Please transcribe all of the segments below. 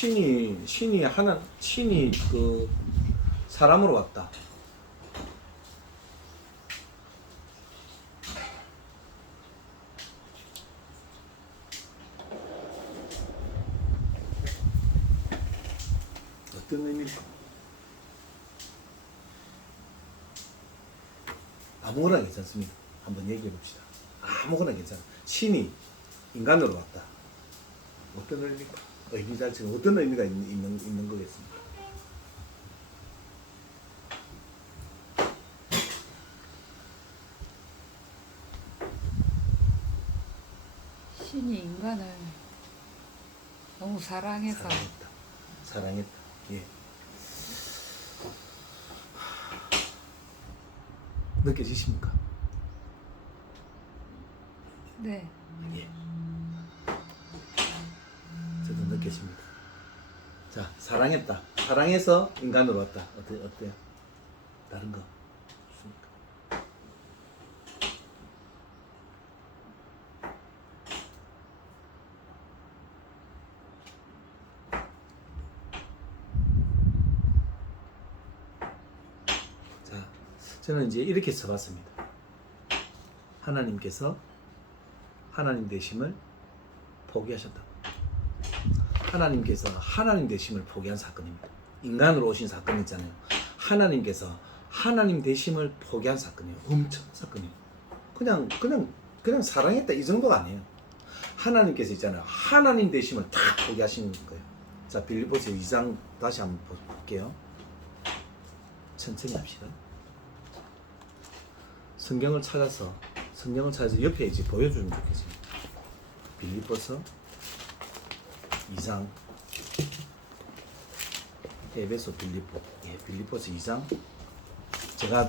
신이 그 사람으로 왔다. 어떤 의미일까? 아무거나 괜찮습니다. 한번 얘기해 봅시다. 아무거나 괜찮아. 신이 인간으로 왔다. 어떤 의미일까? 의미 자체는 어떤 의미가 있는 거겠습니까? 신이 인간을 너무 사랑해서 사랑했다. 예. 느껴지십니까? 네. 예. 저도 느껴집니다. 자, 사랑했다. 사랑해서 인간으로 왔다. 어때요? 다른 거 없습니까? 자, 저는 이제 이렇게 써봤습니다. 하나님께서 하나님 되심을 포기하셨다. 하나님께서 하나님 되심을 포기한 사건입니다. 인간으로 오신 사건 있잖아요. 하나님께서 하나님 되심을 포기한 사건이에요. 엄청난 사건이에요. 그냥 사랑했다 이 정도가 아니에요. 하나님께서 있잖아요. 하나님 되심을 다 포기하신 거예요. 자, 빌립보서 2장 다시 한번 볼게요. 천천히 합시다. 성경을 찾아서 옆에 이제 보여주면 좋겠습니다. 빌립보서 2장 에베소 빌립보서 2장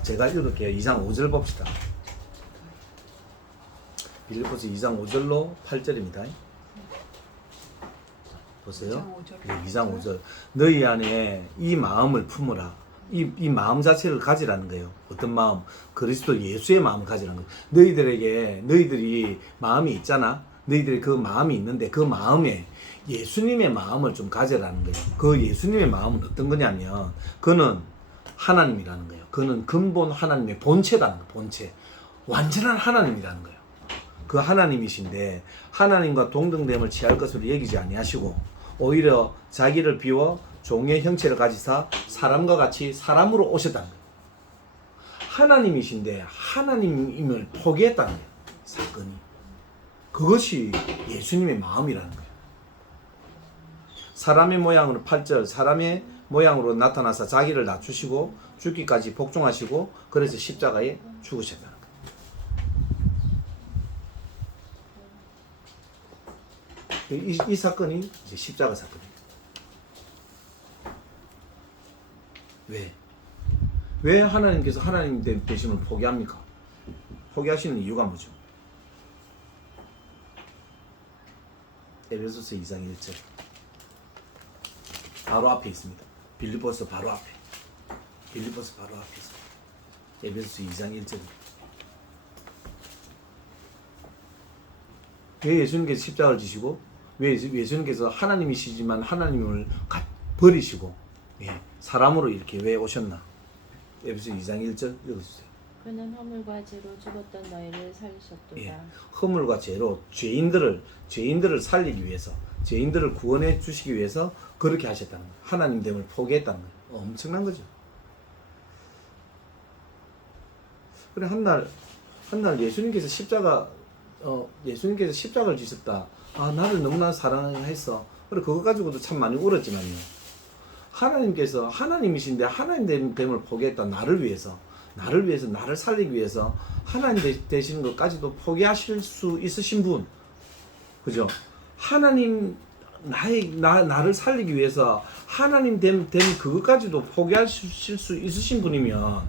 제가 읽을게요. 2장 5절 봅시다. 빌립보서 2장 5절로 8절입니다. 보세요. 2장 5절. 너희 안에 이 마음을 품으라. 이 마음 자체를 가지라는 거예요. 어떤 마음? 그리스도 예수의 마음을 가지라는 거예요. 너희들이 마음이 있잖아. 너희들이 그 마음이 있는데 그 마음에 예수님의 마음을 좀 가져라는 거예요. 그 예수님의 마음은 어떤 거냐면 그는 하나님이라는 거예요. 그는 근본 하나님의 본체라는 거예요. 본체. 완전한 하나님이라는 거예요. 그 하나님이신데 하나님과 동등됨을 취할 것으로 여기지 아니하시고 오히려 자기를 비워 종의 형체를 가지사 사람과 같이 사람으로 오셨다는 거예요. 하나님이신데 하나님임을 포기했다는 거예요. 사건이. 그것이 예수님의 마음이라는 거예요. 사람의 모양으로 8절 사람의 모양으로 나타나서 자기를 낮추시고 죽기까지 복종하시고 그래서 십자가에 죽으셨다는 거예요. 이 사건이 이제 십자가 사건이에요. 왜 하나님께서 하나님 되심을 포기합니까? 포기하시는 이유가 뭐죠? 에베소서 2장 1절 바로 앞에 있습니다. 빌립보서 바로 앞에 있습니다. 에베소서 2장 1절 왜 예수님께서 십자가를 지시고 왜 예수님께서 하나님이시지만 하나님을 버리시고 사람으로 이렇게 왜 오셨나? 에베소서 2장 1절 읽어주세요. 그는 허물과 죄로 죽었던 너희를 살리셨도다. 허물과 죄로 죄인들을 살리기 위해서 죄인들을 구원해 주시기 위해서 그렇게 하셨다는 거예요. 하나님됨을 포기했다는 거예요. 엄청난 거죠. 그래 한날 예수님께서 십자가를 지셨다. 아 나를 너무나 사랑했어. 그래 그거 가지고도 참 많이 울었지만요. 하나님께서 하나님이신데 하나님됨을 포기했다. 나를 위해서 나를 살리기 위해서 하나님 되시는 것까지도 포기하실 수 있으신 분, 그죠? 하나님 나를 살리기 위해서 하나님 된 그것까지도 포기하실 수 있으신 분이면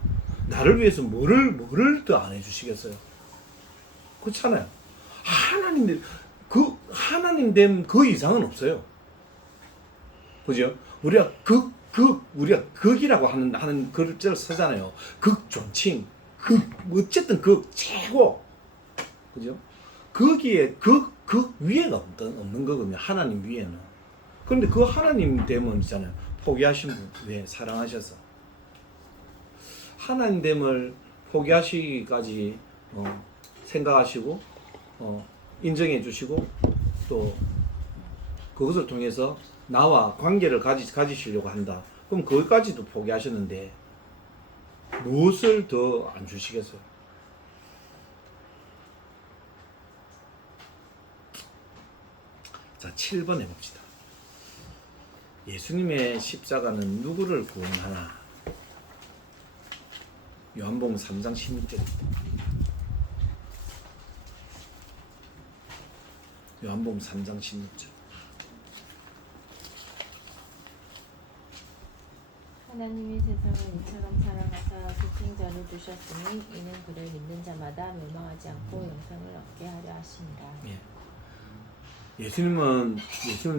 나를 위해서 뭐를 더 안 해주시겠어요? 그렇잖아요. 하나님 된 그 이상은 없어요. 그죠? 우리가 극이라고 하는 글자를 쓰잖아요. 극존칭, 어쨌든 최고, 그죠? 거기에 극 위에가 없는 거거든요. 하나님 위에는. 그런데 그 하나님 됨은 있잖아요. 포기하신 분. 왜? 사랑하셔서. 하나님 됨을 포기하시기까지 생각하시고 인정해 주시고 또 그것을 통해서 나와 관계를 가지시려고 한다. 그럼 거기까지도 포기하셨는데 무엇을 더 안 주시겠어요? 자, 7번 해봅시다. 예수님의 십자가는 누구를 구원하나? 요한복음 3장 16절입니다. 요한복음 3장 16절. 하나님이 세상을 이처럼 사랑하사 독생자를 두셨으니 이는 그를 믿는 자마다 멸망하지 않고 영생을 얻게 하려 하심이라. 예수님은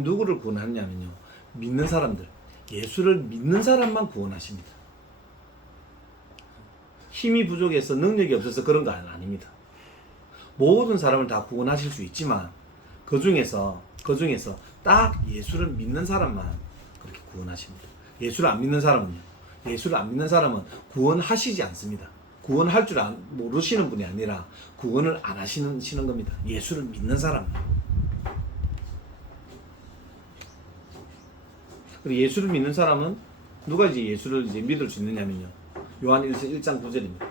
누구를 구원하냐면요, 믿는 사람들, 예수를 믿는 사람만 구원하십니다. 힘이 부족해서 능력이 없어서 그런 거 아닙니다. 모든 사람을 다 구원하실 수 있지만 그 중에서 딱 예수를 믿는 사람만 그렇게 구원하십니다. 예수를 안 믿는 사람은 구원하시지 않습니다. 구원할 줄 모르시는 분이 아니라 구원을 안 하시는 겁니다. 예수를 믿는 사람. 그리고 예수를 믿는 사람은 누가 이제 예수를 이제 믿을 수 있느냐면요, 요한 1장 9절입니다.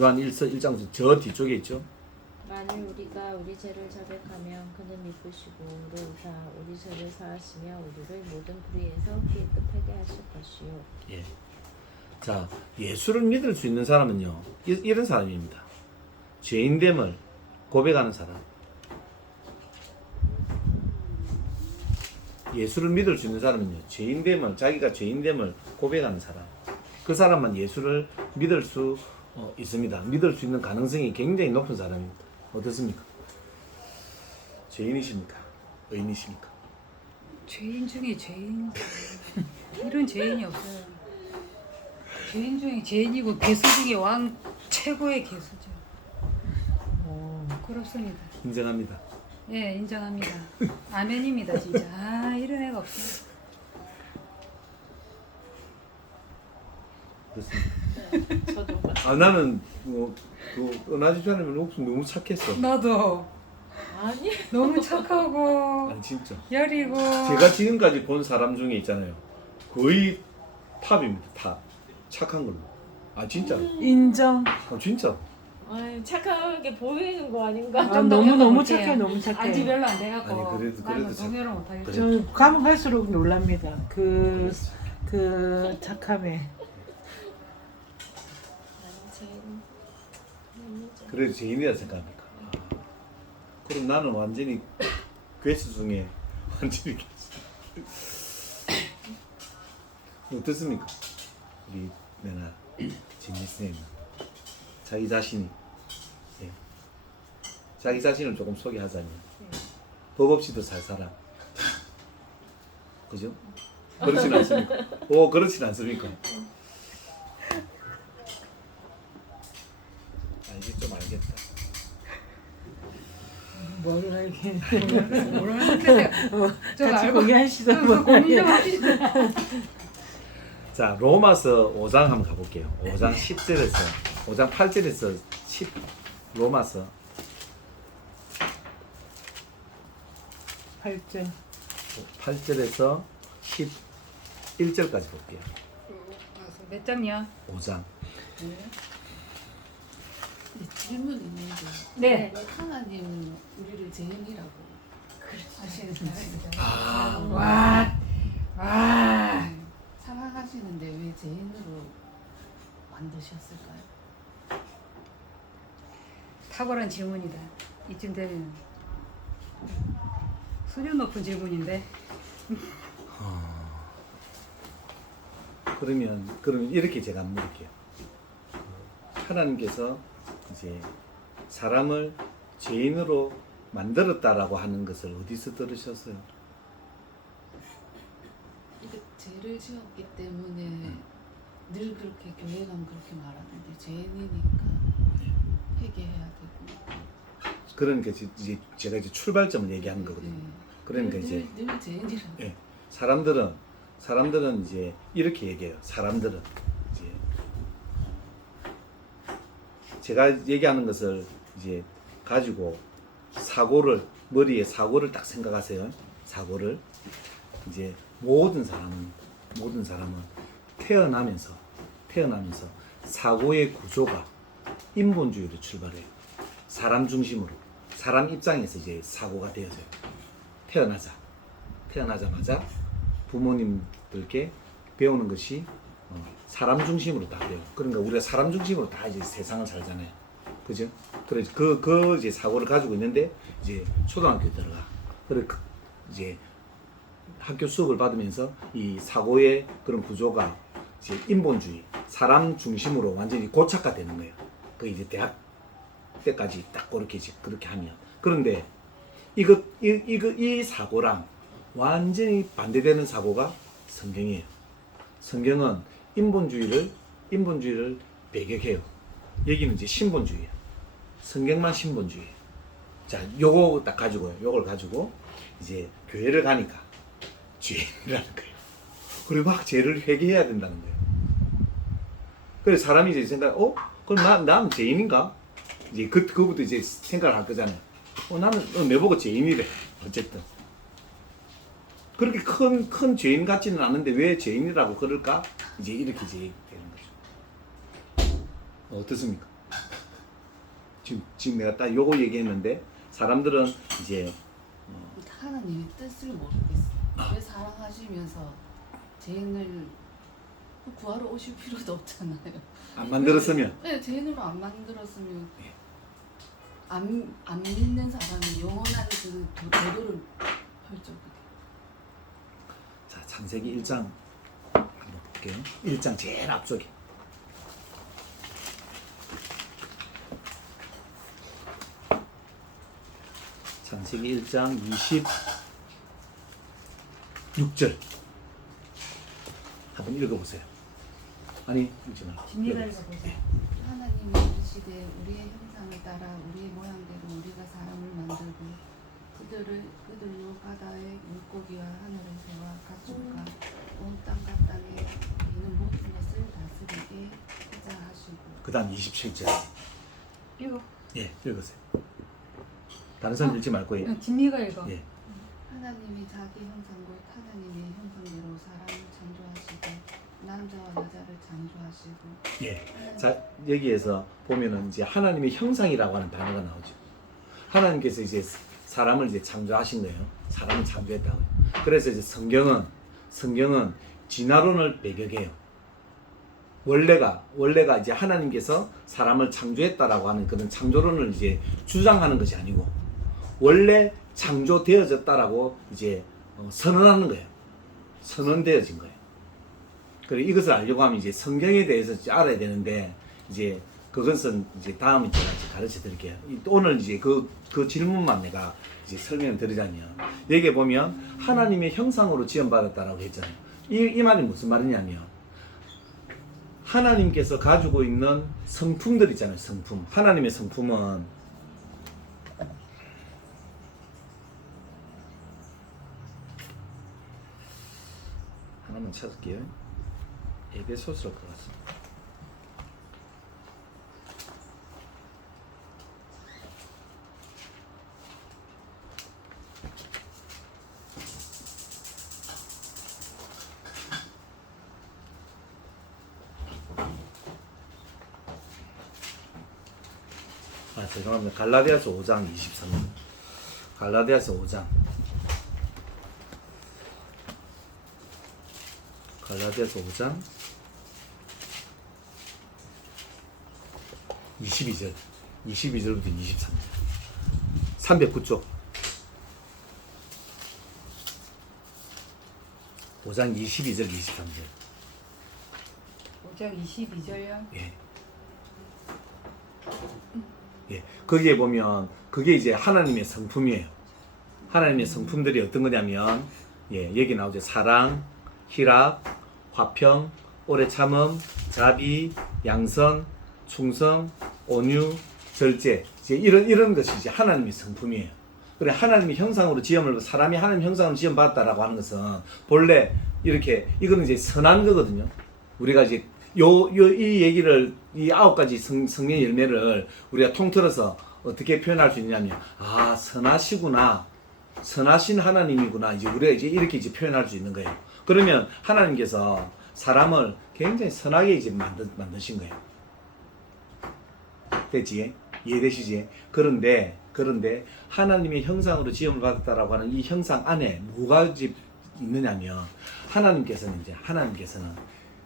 요한 1장 9절, 저 뒤쪽에 있죠. 만일 우리가 우리 죄를 자백하면 그는 믿으시고 우리사 우리 죄를 사하시며 우리를 모든 불의에서 깨끗하게 하실 것이요. 예. 자, 예수를 믿을 수 있는 사람은요, 이런 사람입니다. 죄인됨을 고백하는 사람. 예수를 믿을 수 있는 사람은요, 자기가 죄인됨을 고백하는 사람. 그 사람만 예수를 믿을 수 있습니다. 믿을 수 있는 가능성이 굉장히 높은 사람입니다. 어떻습니까? 죄인이십니까? 의인이십니까? 죄인 중에 죄인. 이런 죄인이 없어요. 죄인 중에 죄인이고 개수 중에 왕 최고의 개수죠. 그렇습니다. 인정합니다. 예, 인정합니다. 아멘입니다, 진짜. 아, 이런 애가 없어요. 그렇습니다. 저도 나는 은하집 사람은 옥순 너무 착했어. 나도 아니 너무 착하고 아니 진짜. 여리고. 제가 지금까지 본 사람 중에 있잖아요, 거의 탑입니다. 탑. 착한 걸로. 아 진짜. 인정. 진짜. 아니, 착하게 보이는 거 아닌가? 아, 좀더 너무 겪어볼게요. 착해, 너무 착해. 안지 별로 안 돼갖고. 아니, 그래도 나는 참- 동요를 못하겠어. 그래. 저 가면 갈수록 놀랍니다. 그 착함에. 아니 죄인 아니죠. 그래도 죄인이라 생각합니까? 그럼 나는 완전히 괴수 중에 완전히 괴수. 어떻습니까? 우리 내나 진미쌤 자기 자신이 자기 자신을 조금 소개하자면 법 없이도 잘 살아. 그죠? 그렇진 않습니까? 그렇진 않습니까? 이제 좀 알겠다. 뭘 알게. 모르는데. 저 같이 알고. 공유하시다 고민 좀 하시죠. 자, 로마서 5장 한번 가볼게요. 5장 10절에서 5장 8절에서 10 로마서 8절. 8절에서 11절까지 볼게요. 몇 장이야? 5장. 질문 있는데 네. 하나님 우리를 죄인이라고 하시는 와. 와. 사랑하시는데 왜 죄인으로 만드셨을까요? 탁월한 질문이다. 이쯤 되면 수준 높은 질문인데. 그러면 이렇게 제가 물을게요. 하나님께서 이제 사람을 죄인으로 만들었다라고 하는 것을 어디서 들으셨어요? 이게 죄를 지었기 때문에 늘 그렇게 교회 가면 그렇게 말하는데 죄인이니까 회개해야 되고 그러니까 이제 제가 이제 출발점을 얘기하는 거거든요. 그러니까 이제 늘 죄인이라고. 예, 사람들은 이제 이렇게 얘기해요. 사람들은 이제 제가 얘기하는 것을 이제 가지고 머리에 사고를 딱 생각하세요. 사고를 이제 모든 사람은 태어나면서 사고의 구조가 인본주의로 출발해요. 사람 중심으로, 사람 입장에서 이제 사고가 되어져요. 태어나자마자 부모님들께 배우는 것이 사람 중심으로 다 돼요. 그러니까 우리가 사람 중심으로 다 이제 세상을 살잖아요. 그죠? 그래서 그 이제 사고를 가지고 있는데 이제 초등학교 들어가. 그래 이제 학교 수업을 받으면서 이 사고의 그런 구조가 이제 인본주의, 사람 중심으로 완전히 고착화되는 거예요. 그 이제 대학 때까지 딱 그렇게 하면. 그런데 이 사고랑 완전히 반대되는 사고가 성경이에요. 성경은 인본주의를 배격해요. 여기는 이제 신본주의예요. 성경만 신본주의예요. 자, 요걸 가지고 이제 교회를 가니까 죄인이라는 거예요. 그리고 막 죄를 회개해야 된다는 거예요. 그래서 사람이 이제 생각, 그럼 난 죄인인가? 이제 그부터 이제 생각을 할 거잖아요. 나는 내보고 죄인이래. 어쨌든. 그렇게 큰 죄인 같지는 않은데 왜 죄인이라고 그럴까? 이제 이렇게 이제 되는 거죠. 어떻습니까? 지금 내가 딱 요거 얘기했는데 사람들은 이제 하나님의 뜻을 모르겠어요. 왜 사랑하시면서 죄인을 구하러 오실 필요도 없잖아요. 안 만들었으면 네, 죄인으로 안 만들었으면 안 믿는 사람이 영원한 그 도도를 펼쳐. 자, 창세기 1장 한번 볼게요. 1장 제일 앞쪽에. 창세기 1장 26절 한번 읽어보세요. 아니, 읽지 말고. 진리가 읽어보세요. 하나님이 이르시되 우리의 형상을 따라 우리의 모양대로 우리가 사람을 만들고 그들로 바다의 물고기와 하늘의 새와 가축과 온 땅과 땅에 있는 모든 것을 다스리게 하자 하시고. 그 다음 27절. 이거 예, 읽으세요. 다른 사람 읽지 말고. 진리가 읽어. 예. 하나님이 자기 형상 곧 하나님의 형상대로 사람을 창조하시고 남자와 여자를 창조하시고. 예. 자, 여기에서 보면은 이제 하나님의 형상이라고 하는 단어가 나오죠. 하나님께서 이제 사람을 이제 창조하신 거예요. 사람을 창조했다고. 그래서 이제 성경은 진화론을 배격해요. 원래가 이제 하나님께서 사람을 창조했다라고 하는 그런 창조론을 이제 주장하는 것이 아니고 원래 창조되어졌다라고 이제 선언하는 거예요. 선언되어진 거예요. 그리고 이것을 알려고 하면 이제 성경에 대해서 이제 알아야 되는데 이제 그것은 이제 다음에 제가 가르쳐 드릴게요. 오늘 이제 그 질문만 내가 이제 설명을 드리자면 여기에 보면 하나님의 형상으로 지음받았다라고 했잖아요. 이 말이 무슨 말이냐면 하나님께서 가지고 있는 성품들 있잖아요. 성품. 하나님의 성품은 하나만 찾을게요. 에베소서 것 같습니다. 죄송합니다. 갈라디아서 5장 23절. 갈라디아서 5장 22절부터 23절. 309쪽. 5장 22절, 23절. 5장 22절요. 예. 예. 거기에 보면 그게 이제 하나님의 성품이에요. 하나님의 성품들이 어떤 거냐면 예, 여기 나오죠. 사랑, 희락, 화평, 오래 참음, 자비, 양선, 충성, 온유, 절제. 이제 이런 것이 이제 하나님의 성품이에요. 그래 하나님의 형상으로 지음을 사람이 하나님 형상으로 지음 받았다라고 하는 것은 본래 이렇게 이거는 이제 선한 거거든요. 우리가 이제 이 얘기를 이 9가지 성령 열매를 우리가 통틀어서 어떻게 표현할 수 있냐면 아 선하시구나, 선하신 하나님이구나 이제 우리가 이제 이렇게 이제 표현할 수 있는 거예요. 그러면 하나님께서 사람을 굉장히 선하게 이제 만드신 거예요. 됐지? 이해되시지? 그런데 하나님의 형상으로 지음을 받았다라고 하는 이 형상 안에 뭐가 이제 있느냐면 하나님께서는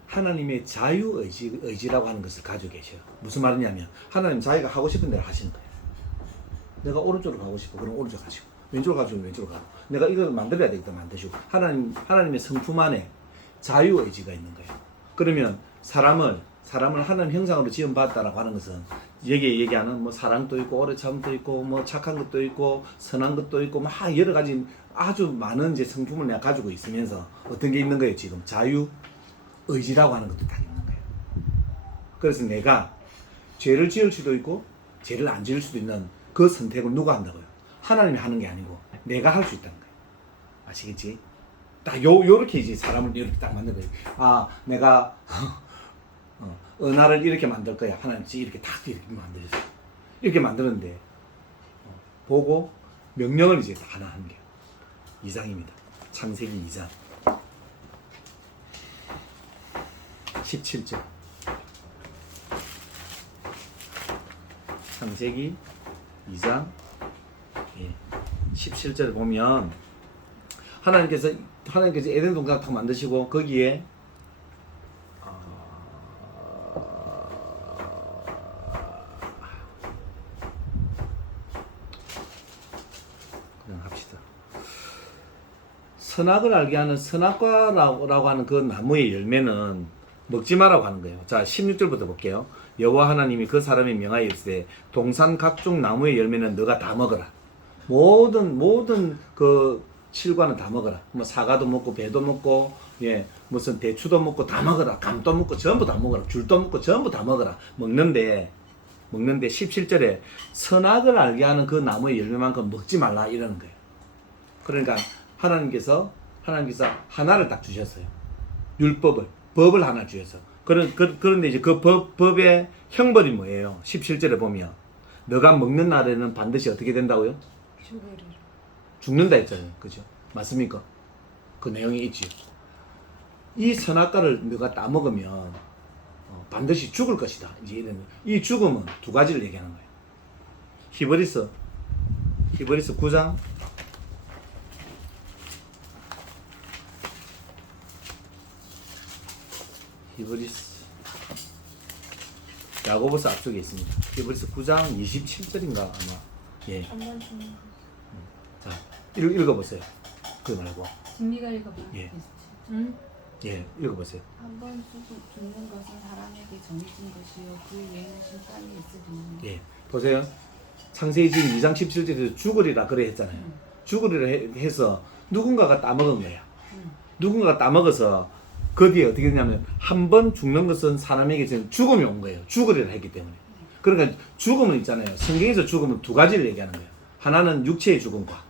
하나님의 자유의지라고 하는 것을 가지고 계셔요. 무슨 말이냐면 하나님 자기가 하고 싶은 대로 하시는 거예요. 내가 오른쪽으로 가고 싶어. 그럼 오른쪽 가시고 왼쪽으로 가시고 왼쪽으로 가고 내가 이걸 만들어야 되겠다 만드시고 하나님의 성품 안에 자유의지가 있는 거예요. 그러면 사람을 하나님 형상으로 지음받았다라고 하는 것은 여기에 얘기하는 뭐 사랑도 있고 오래 참도 있고 뭐 착한 것도 있고 선한 것도 있고 막 여러 가지 아주 많은 이제 성품을 내가 가지고 있으면서 어떤 게 있는 거예요. 지금 자유의지라고 하는 것도 다 있는 거예요. 그래서 내가 죄를 지을 수도 있고 죄를 안 지을 수도 있는 그 선택을 누가 한다고요? 하나님이 하는 게 아니고 내가 할 수 있다는 거예요. 아시겠지? 딱 요렇게 이제 사람을 이렇게 딱 만든 거예요. 아 내가 은하를 이렇게 만들 거야. 하나님이 이렇게 딱 이렇게 만들었어요. 이렇게 만드는데 보고 명령을 이제 하나 하는 게 2장입니다. 창세기 2장 17절. 창세기 2장 17절을 보면 하나님께서 에덴 동산 딱 만드시고 거기에 그냥 합시다. 선악을 알게 하는 선악과라고 하는 그 나무의 열매는 먹지 마라고 하는 거예요. 자, 16절부터 볼게요. 여호와 하나님이 그 사람에 명하여 이르시되 동산 각종 나무의 열매는 너가 다 먹어라. 모든 그 칠과는 다 먹어라. 뭐 사과도 먹고 배도 먹고 무슨 대추도 먹고 다 먹어라. 감도 먹고 전부 다 먹어라. 귤도 먹고 전부 다 먹어라. 먹는데 17절에 선악을 알게 하는 그 나무의 열매만큼 먹지 말라 이러는 거예요. 그러니까 하나님께서 하나를 딱 주셨어요. 법을 하나 주셔서. 그런데 이제 그 법의 형벌이 뭐예요? 17절에 보면 너가 먹는 날에는 반드시 어떻게 된다고요? 죽는다 했잖아요. 그죠? 맞습니까? 그 내용이 있지. 이 선악과를 너가 따먹으면 반드시 죽을 것이다. 이제 이런 이 죽음은 두 가지를 얘기하는 거예요. 히브리서 9장 야고보서 앞쪽에 있습니다. 히브리서 9장 27절인가 아마. 예. 자, 읽어보세요. 그거 말고. 진미가 읽어봐. 예. 응? 예, 읽어보세요. 한 번 죽는 것은 사람에게 정해진 것이요 그 외에는 심판이 있으리니. 예, 보세요. 창세기 지금 2장 17절에서 죽으리라 그래 했잖아요. 죽으리라 해서 누군가가 따먹은 거야. 누군가가 따먹어서 그 뒤에 어떻게 되냐면 한 번 죽는 것은 사람에게 지금 죽음이 온 거예요. 죽으리라 했기 때문에. 그러니까 죽음은 있잖아요. 성경에서 죽음은 두 가지를 얘기하는 거예요. 하나는 육체의 죽음과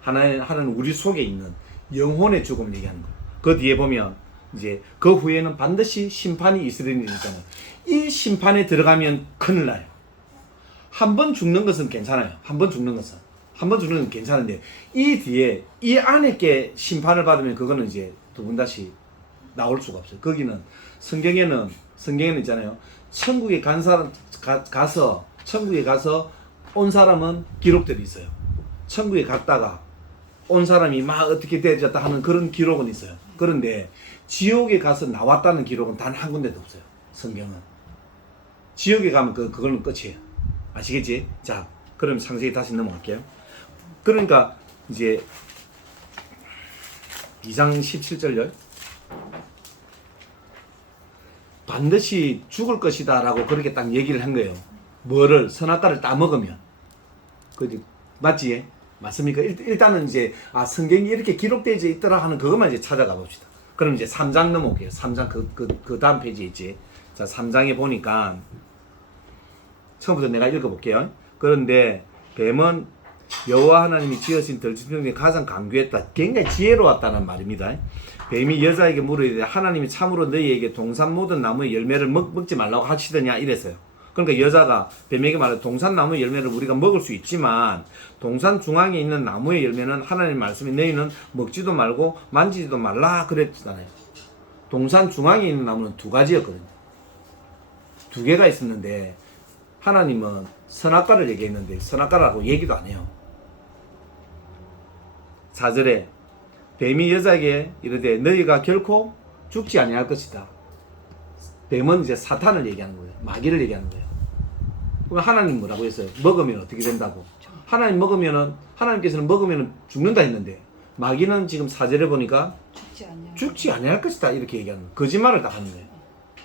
하나는 우리 속에 있는 영혼의 죽음을 얘기하는 거예요. 그 뒤에 보면 이제 그 후에는 반드시 심판이 있으리니 있잖아요. 이 심판에 들어가면 큰일 나요. 한 번 죽는 것은 괜찮아요. 한 번 죽는 건 괜찮은데 이 뒤에 이 안에 게 심판을 받으면 그거는 이제 두 번 다시 나올 수가 없어요. 거기는 성경에는 있잖아요. 천국에 가서 온 사람은 기록들이 있어요. 천국에 갔다가 온 사람이 막 어떻게 되졌다 하는 그런 기록은 있어요. 그런데 지옥에 가서 나왔다는 기록은 단 한 군데도 없어요. 성경은. 지옥에 가면 그거는 끝이에요. 아시겠지? 자, 그럼 상세히 다시 넘어갈게요. 그러니까 이제 2장 17절요. 반드시 죽을 것이다 라고 그렇게 딱 얘기를 한 거예요. 뭐를? 선악과를 따먹으면. 그지? 맞지? 맞습니까? 일단은 이제 성경이 이렇게 기록되어 있더라 하는 그것만 이제 찾아가 봅시다. 그럼 이제 3장 넘어올게요. 3장 그 다음 페이지에 있지. 자, 3장에 보니까 처음부터 내가 읽어볼게요. 그런데 뱀은 여호와 하나님이 지으신 들짐승 중에 가장 강귀했다. 굉장히 지혜로웠다는 말입니다. 뱀이 여자에게 물으되 하나님이 참으로 너희에게 동산 모든 나무의 열매를 먹지 말라고 하시더냐 이랬어요. 그러니까 여자가 뱀에게 말해 동산 나무의 열매를 우리가 먹을 수 있지만 동산 중앙에 있는 나무의 열매는 하나님 말씀이 너희는 먹지도 말고 만지지도 말라 그랬잖아요. 동산 중앙에 있는 나무는 두 가지였거든요. 두 개가 있었는데 하나님은 선악과를 얘기했는데 선악과라고 얘기도 안 해요. 4절에 뱀이 여자에게 이르되 너희가 결코 죽지 아니할 것이다. 뱀은 이제 사탄을 얘기하는 거예요. 마귀를 얘기하는 거예요. 그럼 하나님 뭐라고 했어요? 먹으면 어떻게 된다고? 하나님께서는 먹으면 죽는다 했는데 마귀는 지금 4절에 보니까 죽지 아니할 것이다 이렇게 얘기하는 거예요. 거짓말을 다 하는 거예요.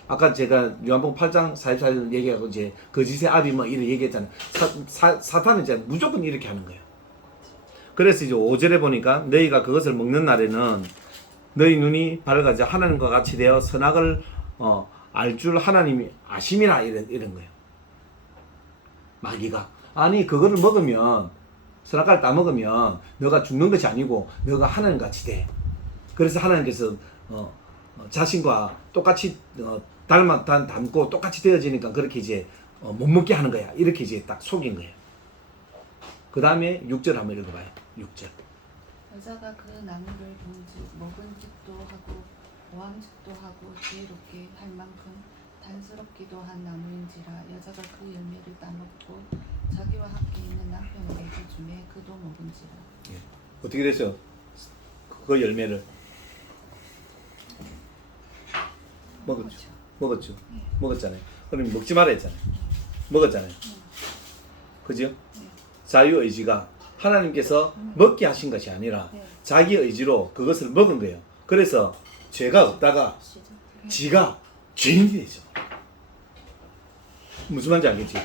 아까 제가 요한복음 8장 44절 얘기하고 이제 거짓의 아비 뭐 이렇게 얘기했잖아요. 사탄은 이제 무조건 이렇게 하는 거예요. 그래서 이제 5절에 보니까 너희가 그것을 먹는 날에는 너희 눈이 밝아져 하나님과 같이 되어 선악을 알 줄 하나님이 아심이라 이런 거예요. 마귀가 아니 그거를 먹으면 선악과를 따먹으면 너가 죽는 것이 아니고 너가 하나님 같이 돼. 그래서 하나님께서 자신과 똑같이 닮고 똑같이 되어지니까 그렇게 이제 못 먹게 하는 거야. 이렇게 이제 딱 속인 거예요. 그 다음에 6절 한번 읽어봐요. 6절. 여자가 그 나무를 본즉 먹은 즉도 하고 보암직도 하고 지혜롭게 할 만큼 단스럽기도 한 나무인지라 여자가 그 열매를 따먹고 자기와 함께 있는 남편에게 주매 그도 먹은지라. 예. 어떻게 됐어요? 그 열매를 먹었죠. 먹었잖아요. 그럼 먹지 말아 했잖아요. 먹었잖아요. 그죠? 자유의지가 하나님께서 먹게 하신 것이 아니라 자기 의지로 그것을 먹은 거예요. 그래서 죄가 없다가 지가 죄인이 되죠. 무슨 말인지 알겠지?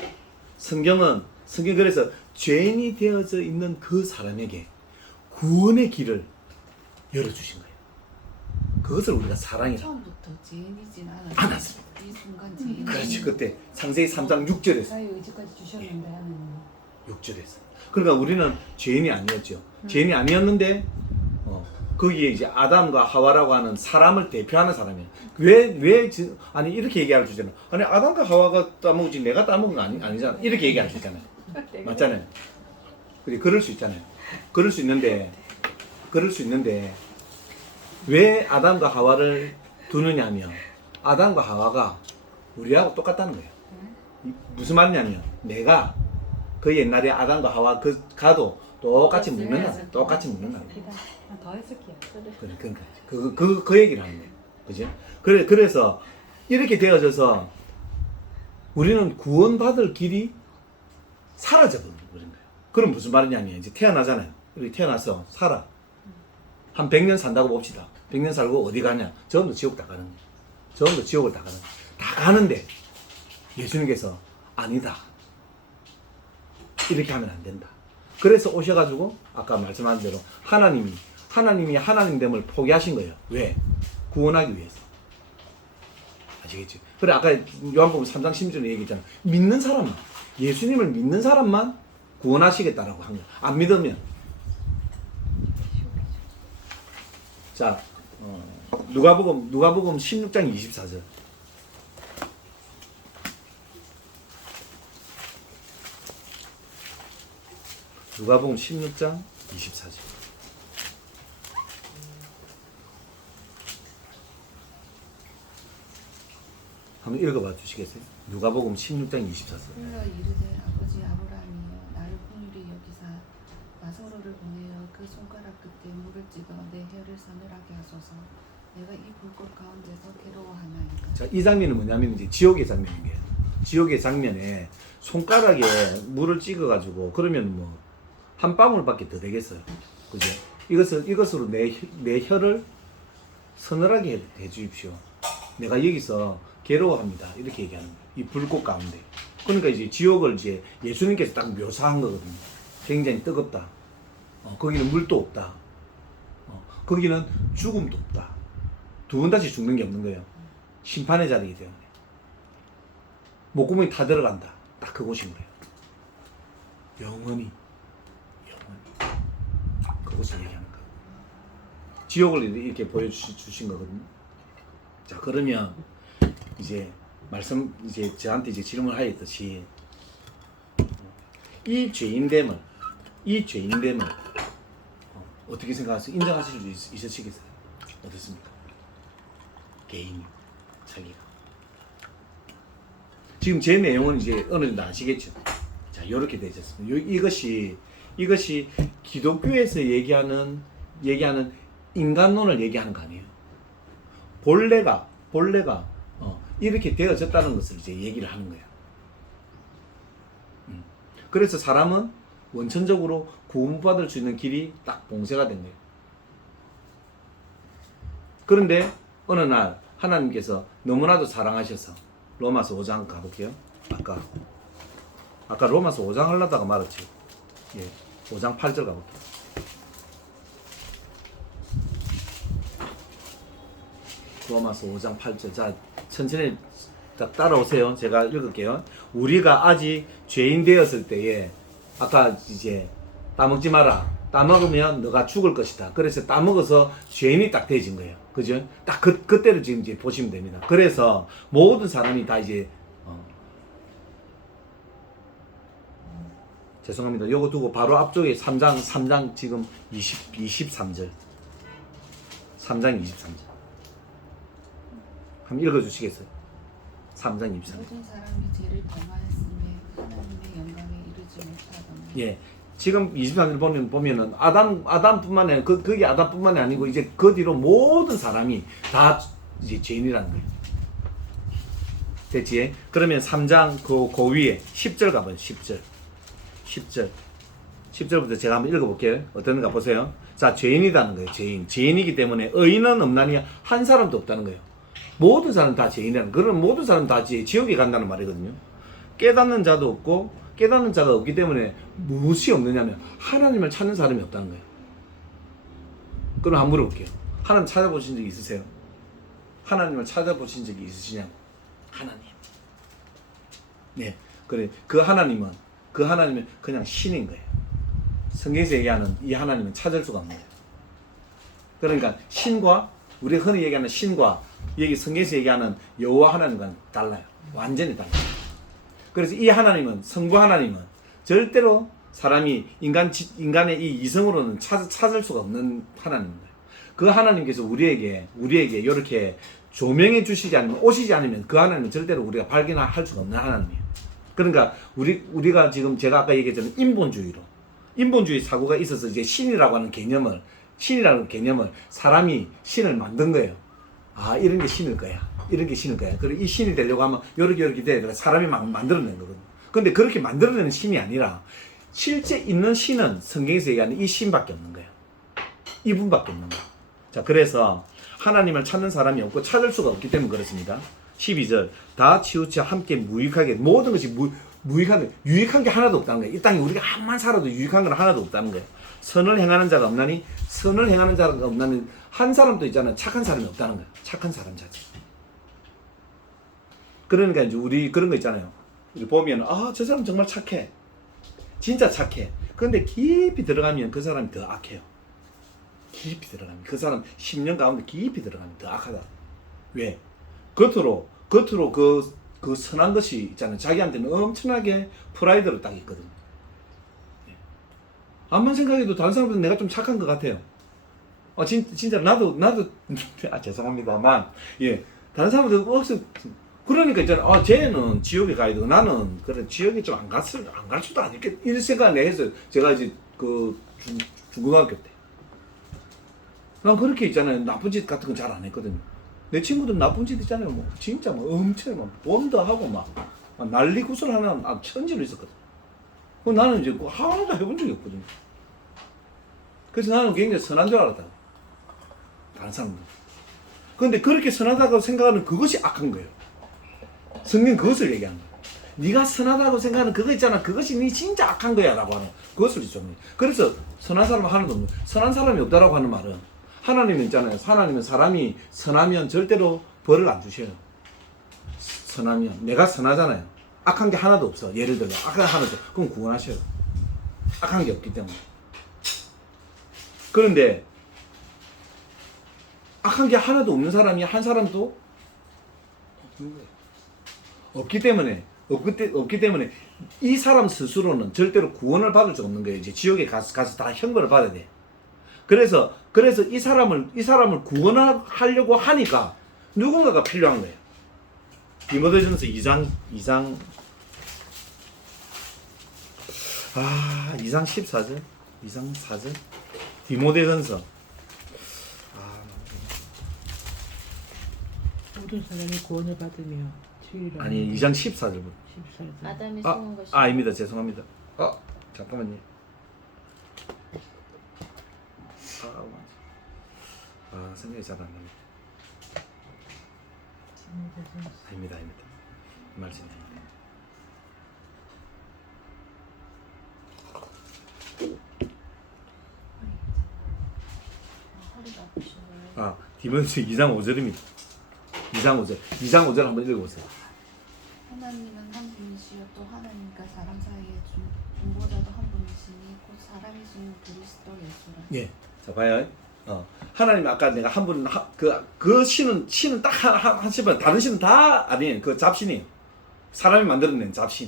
성경 그래서 죄인이 되어져 있는 그 사람에게 구원의 길을 열어주신 거예요. 그것을 우리가 사랑이라. 처음부터 죄인이진 않았습니다. 이 순간 죄인. 그렇지. 그때 창세기 3장 6절에서 자유 의지까지 주셨는데 하는 6절에서. 그러니까 우리는 죄인이 아니었죠. 죄인이 아니었는데 거기에 이제 아담과 하와라고 하는 사람을 대표하는 사람이에요. 아니 이렇게 얘기할 수 있잖아요. 아니 아담과 하와가 따먹지 내가 따먹은 거 아니잖아. 이렇게 얘기할 수 있잖아요. 맞잖아요. 그럴 수 있잖아요. 그럴 수 있는데 왜 아담과 하와를 두느냐면 아담과 하와가 우리하고 똑같다는 거예요. 무슨 말이냐면 내가 그 옛날에 아담과 하와 가도 똑같이 묻는 날. 더 했을게요. 그러니까 그 얘기를 하는 거예요. 그죠? 그래서 이렇게 되어져서 우리는 구원받을 길이 사라져 버린 거예요. 그럼 무슨 말이냐면 이제 태어나잖아요. 우리 태어나서 살아. 한 100년 산다고 봅시다. 100년 살고 어디 가냐? 전부 지옥 다 가는 거예요. 전부 지옥을 다 가는 거예요. 다 가는데 예수님께서 아니다. 이렇게 하면 안 된다. 그래서 오셔가지고 아까 말씀한 대로 하나님이 하나님됨을 포기하신 거예요. 왜? 구원하기 위해서. 아시겠지? 그래 아까 요한복음 3장 16절에 얘기했잖아. 믿는 사람만, 예수님을 믿는 사람만 구원하시겠다라고 한 거야. 안 믿으면 자 누가복음 16장 24절. 누가복음 16장 24절. 한번 읽어봐 주시겠어요? 누가복음 16장 24절. 흘러 이르되 아버지 아브라함이여 나를 긍휼히 여기사 나사로를 보내어 그 손가락 끝에 물을 찍어 내 혀를 서늘하게 하소서. 내가 이 불꽃 가운데서 괴로워하나이다. 자, 이 장면은 뭐냐면 이제 지옥의 장면인 거예요. 지옥의 장면에 손가락에 물을 찍어가지고 그러면 뭐 한 방울밖에 더 되겠어요. 그죠? 이것으로 내 혀를 서늘하게 해 주십시오. 내가 여기서 괴로워합니다. 이렇게 얘기하는 거예요. 이 불꽃 가운데. 그러니까 이제 지옥을 이제 예수님께서 딱 묘사한 거거든요. 굉장히 뜨겁다. 거기는 물도 없다. 거기는 죽음도 없다. 두 번 다시 죽는 게 없는 거예요. 심판의 자리이기 때문에. 목구멍이 다 들어간다. 딱 그곳인 거예요. 영원히 그것을 얘기하는 거예요. 지옥을 이렇게 보여주신 거거든요. 자, 그러면 이제 이제 저한테 이제 질문을 하였듯이 이 죄인됨을 어떻게 생각하세요? 인정하실 수 있으시겠어요? 어떻습니까? 개인이 자기가 지금 제 내용은 이제 어느 정도 아시겠죠? 자, 이렇게 되셨습니다. 이것이 기독교에서 얘기하는 인간론을 얘기하는 거 아니에요. 본래가 이렇게 되어졌다는 것을 이제 얘기를 하는 거예요. 그래서 사람은 원천적으로 구원받을 수 있는 길이 딱 봉쇄가 된 거예요. 그런데 어느 날 하나님께서 너무나도 사랑하셔서 로마서 5장 가볼게요. 아까 로마서 5장 하려다가 말았죠. 예, 5장 8절 가볼게요. 로마서 5장 8절. 자, 천천히 따라오세요. 제가 읽을게요. 우리가 아직 죄인 되었을 때에 아까 이제 따먹지 마라. 따먹으면 너가 죽을 것이다. 그래서 따먹어서 죄인이 딱 되어진 거예요. 그죠? 딱 그때를 지금 이제 보시면 됩니다. 그래서 모든 사람이 다 이제 죄송합니다. 요거 두고 바로 앞쪽에 3장 지금 23절. 3장 23절. 한번 읽어주시겠어요? 3장 23절. 모든 사람이 죄를 범하였음에 하나님의 영광에 이르지 못하더니 예. 지금 23절 보면은 아담뿐만이 아니라 그게 아담뿐만이 아니고 이제 그 뒤로 모든 사람이 다 이제 죄인이라는 거예요. 됐지? 그러면 3장 그 위에 10절 가봐요. 10절부터 제가 한번 읽어볼게요. 어떤가 보세요. 자, 죄인이라는 거예요. 죄인이기 때문에 의인은 없나니 한 사람도 없다는 거예요. 모든 사람 다 죄인이라는 거예요. 그럼 모든 사람 다 지옥에 간다는 말이거든요. 깨닫는 자도 없고 깨닫는 자가 없기 때문에 무엇이 없느냐면 하나님을 찾는 사람이 없다는 거예요. 그럼 한번 물어볼게요. 하나님 찾아보신 적이 있으세요? 하나님을 찾아보신 적이 있으시냐고? 하나님. 네. 그래. 그 하나님은 그냥 신인 거예요. 성경에서 얘기하는 이 하나님은 찾을 수가 없는 거예요. 그러니까 신과 우리가 흔히 얘기하는 신과 여기 성경에서 얘기하는 여호와 하나님과는 달라요. 완전히 달라요. 그래서 이 하나님은 성부 하나님은 절대로 사람이 인간의 이 이성으로는 찾을 수가 없는 하나님입니다. 그 하나님께서 우리에게 이렇게 조명해 주시지 않으면 오시지 않으면 그 하나님은 절대로 우리가 발견할 수가 없는 하나님이에요. 그러니까 우리가 지금 제가 아까 얘기했잖아요. 인본주의 사고가 있어서 이제 신이라는 개념을 사람이 신을 만든 거예요. 아, 이런 게 신일 거야. 그리고 이 신이 되려고 하면 요렇게 돼야 사람이 막 만들어낸 거거든요. 근데 그렇게 만들어내는 신이 아니라 실제 있는 신은 성경에서 얘기하는 이 신밖에 없는 거예요. 이분밖에 없는 거예요. 자, 그래서 하나님을 찾는 사람이 없고 찾을 수가 없기 때문에 그렇습니다. 12절 다 치우쳐 함께 무익하게 모든 것이 유익한 게 하나도 없다는 거예요. 이 땅에 우리가 암만 살아도 유익한 건 하나도 없다는 거예요. 선을 행하는 자가 없나니 한 사람도 있잖아요. 착한 사람이 없다는 거예요. 착한 사람 자체. 그러니까 이제 우리 그런 거 있잖아요. 우리 보면 저 사람 정말 착해. 진짜 착해. 그런데 깊이 들어가면 그 사람이 더 악해요. 깊이 들어가면 그 사람 10년 가운데 깊이 들어가면 더 악하다. 왜? 겉으로 그 선한 것이 있잖아요. 자기한테는 엄청나게 프라이드로 딱 있거든요. 암만 생각해도 다른 사람들은 내가 좀 착한 것 같아요. 진짜 나도 죄송합니다만 다른 사람들은 그러니까 있잖아. 쟤는 지옥에 가야 되고 나는 그래 지옥에 좀 안 갈 수도 아니겠 이런 생각을 해서 제가 이제 그 중고등학교 때 난 그렇게 있잖아요. 나쁜 짓 같은 건 잘 안 했거든요. 내 친구들 나쁜 짓 있잖아요. 뭐 진짜 뭐 엄청 막 본드 하고 막 난리 구슬하는 천지로 있었거든. 나는 이제 하나도 해본 적이 없거든요. 그래서 나는 굉장히 선한 줄 알았다. 다른 사람들. 그런데 그렇게 선하다고 생각하는 그것이 악한 거예요. 성경 그것을 얘기하는 거예요. 네가 선하다고 생각하는 그거 있잖아. 그것이 네 진짜 악한 거야 라고 하는 그것을 좀. 그래서 선한 사람은 하나도 없는. 선한 사람이 없다라고 하는 말은 하나님은 있잖아요. 하나님은 사람이 선하면 절대로 벌을 안 주셔요. 선하면 내가 선하잖아요. 악한 게 하나도 없어. 예를 들어 악한 게 하나도 없어. 그럼 구원하셔요. 악한 게 없기 때문에. 그런데 악한 게 하나도 없는 사람이 한 사람도 없는 거예요. 없기 때문에 이 사람 스스로는 절대로 구원을 받을 수 없는 거예요. 이제 지옥에 가서 다 형벌을 받아야 돼. 그래서 이 사람을 구원하려고 하니까 누군가가 필요한 거예요. 디모데전서 2장 14절 2장 4절 디모데전서 모든 사람이 구원을 받으며 주의를 아니 2장 14절부터 14절. 아담이 숨은 것이 아닙니다. 죄송합니다. 잠깐만요. 생각이 잘 안 납니다. 아닙니다. 말씀입니다. 허리가 아프신 거예요. 디모데전서 2장 5절입니다. 2장 5절 한번 읽어보세요. 하나님은 한 분이시요 또 하나님과 사람 사이에 중보자도 한 분이시니 곧 사람이신 그리스도 예수라. 예. 자, 봐요. 하나님 아까 내가 한 분, 그 신은 딱 한 신은 다른 신은 다 아닌 그 잡신이에요. 사람이 만들어낸 잡신.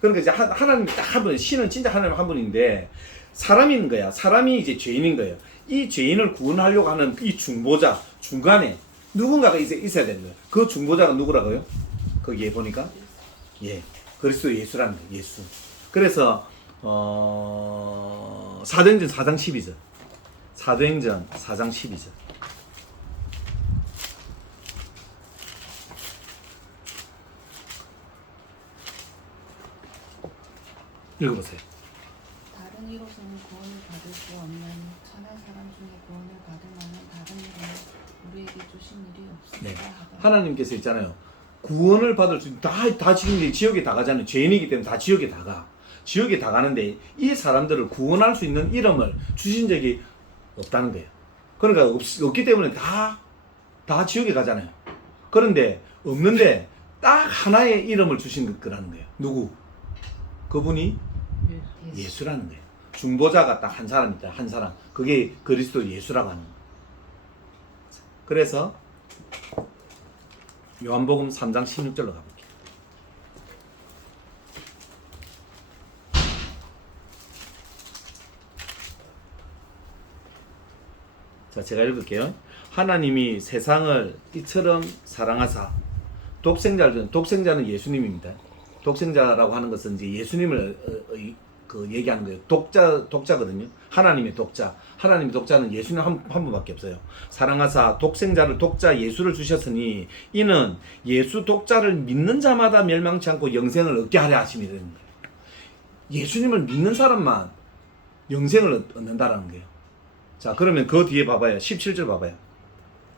그러니까 이제 하나님이 딱 한 분, 신은 진짜 하나님 한 분인데 사람인 거야. 사람이 이제 죄인인 거예요. 이 죄인을 구원하려고 하는 이 중보자, 중간에 누군가가 있어야 되는 거예요. 그 중보자가 누구라고요? 거기에 보니까 그리스도 예수라는 거예요. 예수. 그래서 사도행전 4장 12절. 사도행전 4장 12절. 읽어보세요. 다른 이로서는 구원을 받을 수 없는 천한 사람 중에 구원을 받을 만한 다른 이름을 우리에게 주신 일이 없습니다. 하나님께서 있잖아요. 구원을 받을 수 다 지금 지옥에 다 가잖아요. 죄인이기 때문에 다 지옥에 다 가. 지옥에 다 가는데 이 사람들을 구원할 수 있는 이름을 주신 적이 없다는 거예요. 그러니까 없기 때문에 다 지옥에 가잖아요. 그런데 없는데 딱 하나의 이름을 주신 거라는 거예요. 누구? 그분이 예수라는 거예요. 중보자가 딱 한 사람 있다. 한 사람. 그게 그리스도 예수라고 하는 거예요. 그래서 요한복음 3장 16절로 가볼게요. 자, 제가 읽을게요. 하나님이 세상을 이처럼 사랑하사 독생자는 예수님입니다. 독생자라고 하는 것은 이제 예수님을 얘기하는 거예요. 독자거든요. 하나님의 독자. 하나님의 독자는 예수님 한 분밖에 없어요. 사랑하사 독생자를 독자 예수를 주셨으니 이는 예수 독자를 믿는 자마다 멸망치 않고 영생을 얻게 하려 하심이 되는 거예요. 예수님을 믿는 사람만 영생을 얻는다라는 거예요. 자, 그러면 그 뒤에 봐봐요. 17절 봐봐요.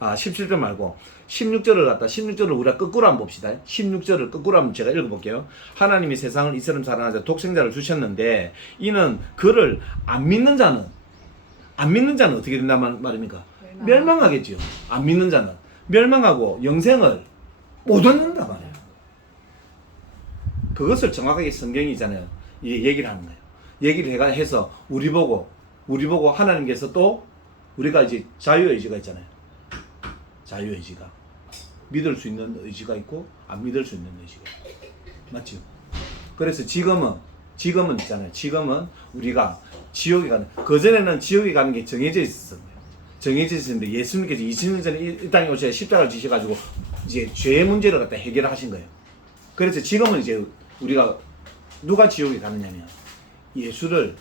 17절 말고 16절을 우리가 거꾸로 한번 봅시다. 16절을 거꾸로 한번 제가 읽어볼게요. 하나님이 세상을 이처럼 사랑하사 독생자를 주셨는데 이는 그를 안 믿는 자는 어떻게 된다는 말입니까? 멸망하겠죠. 안 믿는 자는 멸망하고 영생을 못 얻는다 말이에요. 그것을 정확하게 성경이잖아요. 이게 얘기를 하는 거예요. 얘기를 해서 우리 보고 하나님께서 또 우리가 이제 자유의지가 있잖아요. 자유의지가 믿을 수 있는 의지가 있고 안 믿을 수 있는 의지가 있고. 맞죠? 그래서 지금은 있잖아요. 지금은 우리가 지옥에 가는, 그전에는 지옥에 가는 게 정해져 있었어요. 정해져 있었는데 예수님께서 2000년 전에 이 땅에 오셔서 십자가를 지셔가지고 이제 죄의 문제를 갖다 해결하신 거예요. 그래서 지금은 이제 우리가 누가 지옥에 가느냐면 예수를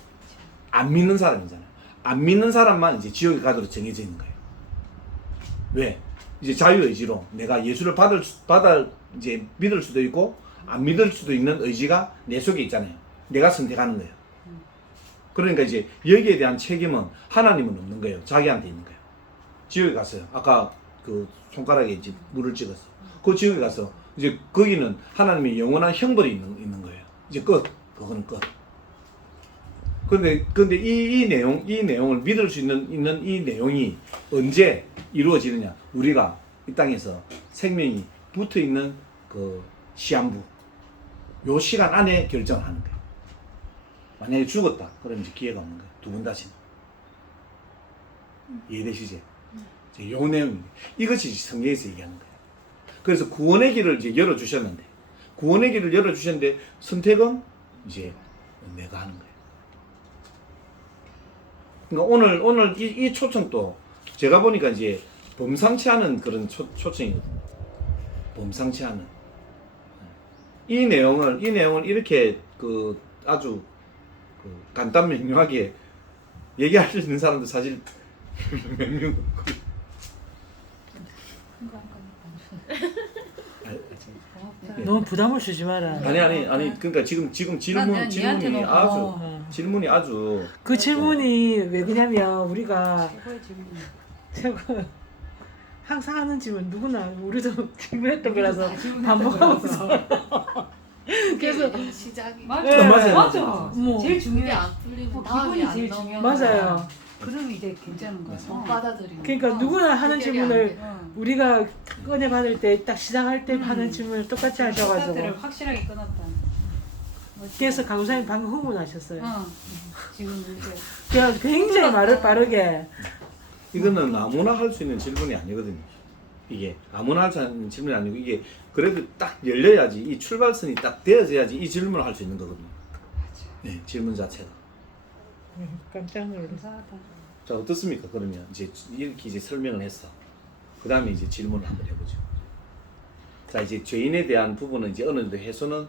안 믿는 사람이잖아요. 안 믿는 사람만 이제 지옥에 가도록 정해져 있는 거예요. 왜? 이제 자유의지로 내가 예수를 이제 믿을 수도 있고 안 믿을 수도 있는 의지가 내 속에 있잖아요. 내가 선택하는 거예요. 그러니까 이제 여기에 대한 책임은 하나님은 없는 거예요. 자기한테 있는 거예요. 지옥에 갔어요. 아까 그 손가락에 이제 물을 찍었어. 그 지옥에 가서 이제 거기는 하나님의 영원한 형벌이 있는 거예요. 이제 끝. 그거는 끝. 근데 이 내용을 믿을 수 있는 이 내용이 언제 이루어지느냐? 우리가 이 땅에서 생명이 붙어 있는 그 시한부, 요 시간 안에 결정하는 거예요. 만약에 죽었다. 그럼 이제 기회가 없는 거예요. 두 번 다시는. 이해되시죠? 이제 요 내용입니다. 이것이 성경에서 얘기하는 거예요. 그래서 구원의 길을 이제 열어주셨는데, 구원의 길을 열어주셨는데, 선택은 이제 내가 하는 거예요. 그러니까 오늘 이 초청도 제가 보니까 이제 범상치 않은 그런 초청이거든요. 범상치 않은. 이 내용을 이렇게 그 아주 그 간단 명료하게 얘기할 수 있는 사람도 사실 몇 명 없고. 너무 부담을 주지 마라. 아니 그러니까 지금 난 니한테 너무 질문이 아주 그 질문이 왜 그러냐면 우리가 최고의 질문. 최고 항상 하는 질문 누구나 우리도 질문했던 거라서 다 반복하면서 그래서 그래서 시작이 맞아. 네, 맞아요. 맞아. 뭐. 제일 그게 중요해. 안 풀리면 뭐 다음이 기분이 안 제일 넘어. 중요한 맞아요. 그러면 이제 괜찮은 거야. 못 받아들이는 그러니까 거. 누구나 하는 해결이 안 질문을 돼. 우리가 꺼내 받을 때 딱 시작할 때 하는 질문을 똑같이 하셔가지고 스타트를 확실하게 끊었다. 그래서 강사님 방금 흥분하셨어요. 지금 이제 그냥 굉장히 말을 빠르게 이거는 아무나 할 수 있는 질문이 아니거든요. 이게 아무나 할 수 있는 질문이 아니고 이게 그래도 딱 열려야지 이 출발선이 딱 되어져야지 이 질문을 할 수 있는 거거든요. 네, 질문 자체가. 깜짝 놀랐어. 감사하다. 자 어떻습니까? 그러면 이제 이렇게 이제 설명을 했어. 그 다음에 이제 질문을 한번 해보죠. 자 이제 죄인에 대한 부분은 이제 어느 정도 해소는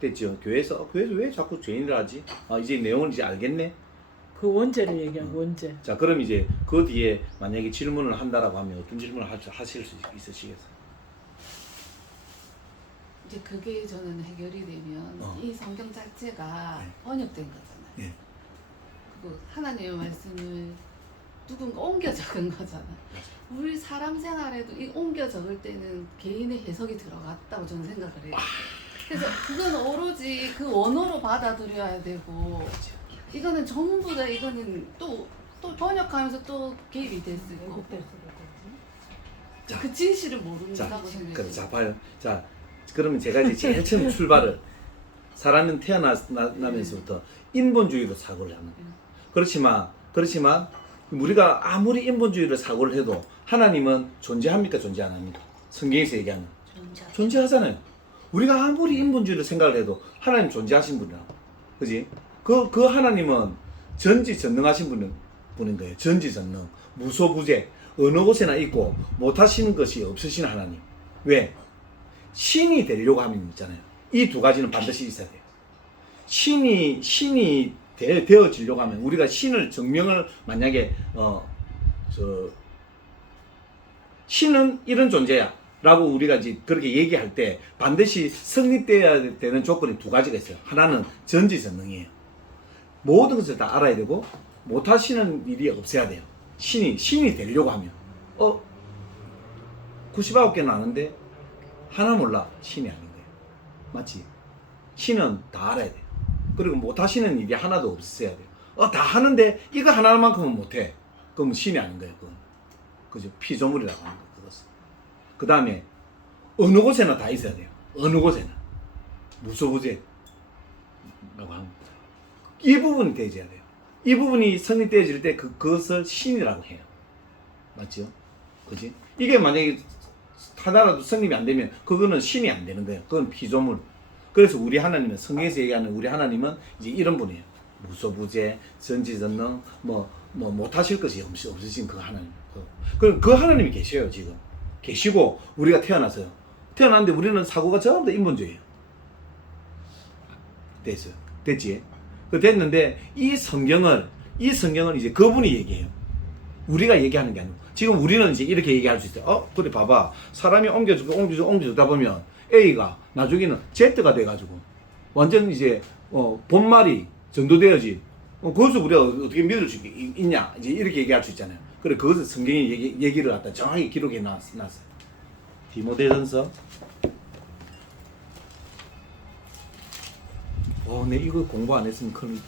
됐죠. 교회에서 왜 자꾸 죄인을 하지? 아 이제 내용을 이제 알겠네. 그 원죄를 얘기한 원죄. 자 그럼 이제 그 뒤에 만약에 질문을 한다라고 하면 어떤 질문을 하실 수 있으시겠어요? 이제 그게 저는 해결이 되면 이 성경 자체가 네. 번역된 거잖아요. 네. 그리고 하나님의 말씀을 누군가 옮겨 적은 거잖아요. 우리 사람 생활에도 이 옮겨 적을 때는 개인의 해석이 들어갔다고 저는 생각을 해요. 그래서 그건 오로지 그 원어로 받아들여야 되고 이거는 전부 다 이거는 또 번역하면서 또 개입이 됐을 거고 자, 그 진실을 모른다고 그래, 생각해요. 자 봐요. 자 그러면 제가 이제 제일 처음 출발을 사람은 태어나면서부터 인본주의로 사고를 하는 거예요. 그렇지만 우리가 아무리 인본주의로 사고를 해도 하나님은 존재합니까 존재 안 합니까? 성경에서 얘기하는 존재하잖아요. 우리가 아무리 인본주의로 생각을 해도 하나님 존재하신 분이라고, 그지? 그 하나님은 전지전능하신 분인 거예요. 전지전능, 무소부재, 어느 곳에나 있고 못하시는 것이 없으신 하나님. 왜? 신이 되려고 하면 있잖아요. 이 두 가지는 반드시 있어야 돼요. 신이 되어지려고 하면 우리가 신을 증명을 만약에 신은 이런 존재야 라고 우리가 이제 그렇게 얘기할 때 반드시 성립되어야 되는 조건이 두 가지가 있어요. 하나는 전지전능이에요. 모든 것을 다 알아야 되고 못하시는 일이 없어야 돼요. 신이 되려고 하면 99개는 아는데 하나 몰라. 신이 아닌 거예요. 맞지? 신은 다 알아야 돼요. 그리고 못하시는 일이 하나도 없어야 돼요. 다 하는데 이거 하나만큼은 못해. 그럼 신이 아닌 거예요. 그건. 그죠? 피조물이라고 하는 거예요. 그것은. 그 다음에 어느 곳에나 다 있어야 돼요. 어느 곳에나. 무소부재라고 합니다. 이 부분이 되어야 돼요. 이 부분이 성립되어질 때 그것을 신이라고 해요. 맞죠? 그지? 이게 만약에 하나라도 성립이 안 되면 그거는 신이 안 되는 거예요. 그건 피조물. 그래서 우리 하나님은 성경에서 얘기하는 우리 하나님은 이제 이런 분이에요. 무소부재, 전지전능, 못하실 것이 없으신 그 하나님. 그 하나님이 계셔요 지금. 계시고 우리가 태어났어요. 태어났는데 우리는 사고가 전부 다 인본주의예요. 됐어요. 됐지? 됐는데 이 성경을 이제 그분이 얘기해요. 우리가 얘기하는 게 아니고 지금 우리는 이제 이렇게 얘기할 수 있어요. 그래 봐봐. 사람이 옮겨주다 보면 A가 나중에는 Z가 돼가지고 완전 이제 본말이 전도되어지. 그것을 우리가 어떻게 믿을 수 있냐? 이제 이렇게 얘기할 수 있잖아요. 그래 그것을 성경이 얘기를 갖다 정확히 기록해 놨어요. 디모데전서 네 이거 공부 안 했으면 큰일.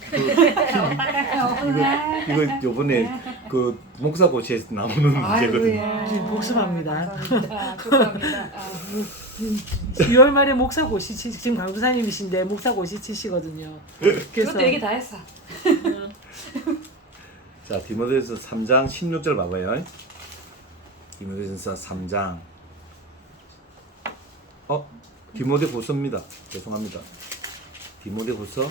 이거 요번에 그 목사고시에서 나오는 문제거든요. 지금 복습합니다. 축하합니다. 6월 말에 목사고시 지금 강도사님이신데 목사고시 치시거든요. 그래서 그것도 얘기 다 했어. 자, 디모데전서 3장 16절 봐봐요. 디모데전서 3장. 디모데후서입니다. 죄송합니다. 디모데후서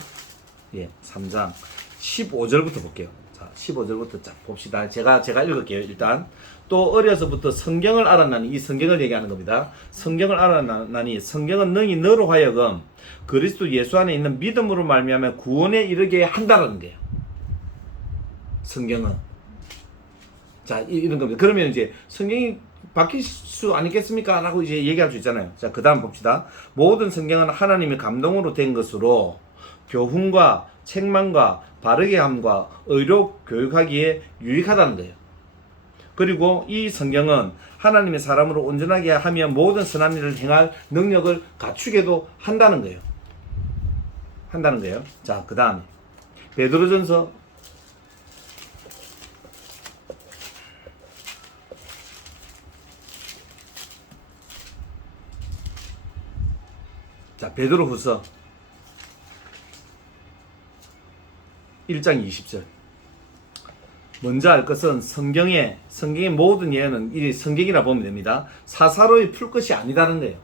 3장 15절부터 볼게요. 자, 15절부터 쫙 봅시다. 제가 읽을게요. 일단 또 어려서부터 성경을 알았나니, 이 성경을 얘기하는 겁니다. 성경을 알았나니 성경은 너로 하여금 그리스도 예수 안에 있는 믿음으로 말미암아 구원에 이르게 한다는 거예요. 성경은. 자, 이런 겁니다. 그러면 이제 성경이 바뀔 수 아니겠습니까? 라고 이제 얘기할 수 있잖아요. 자, 그 다음 봅시다. 모든 성경은 하나님의 감동으로 된 것으로 교훈과 책망과 바르게 함과 의로 교육하기에 유익하다는 거예요. 그리고 이 성경은 하나님의 사람으로 온전하게 하며 모든 선한 일을 행할 능력을 갖추게도 한다는 거예요. 자, 그 다음에 베드로전서 1장 20절. 먼저 알 것은 성경의 모든 예언은 이 성경이라 보면 됩니다. 사사로이 풀 것이 아니다는 거예요.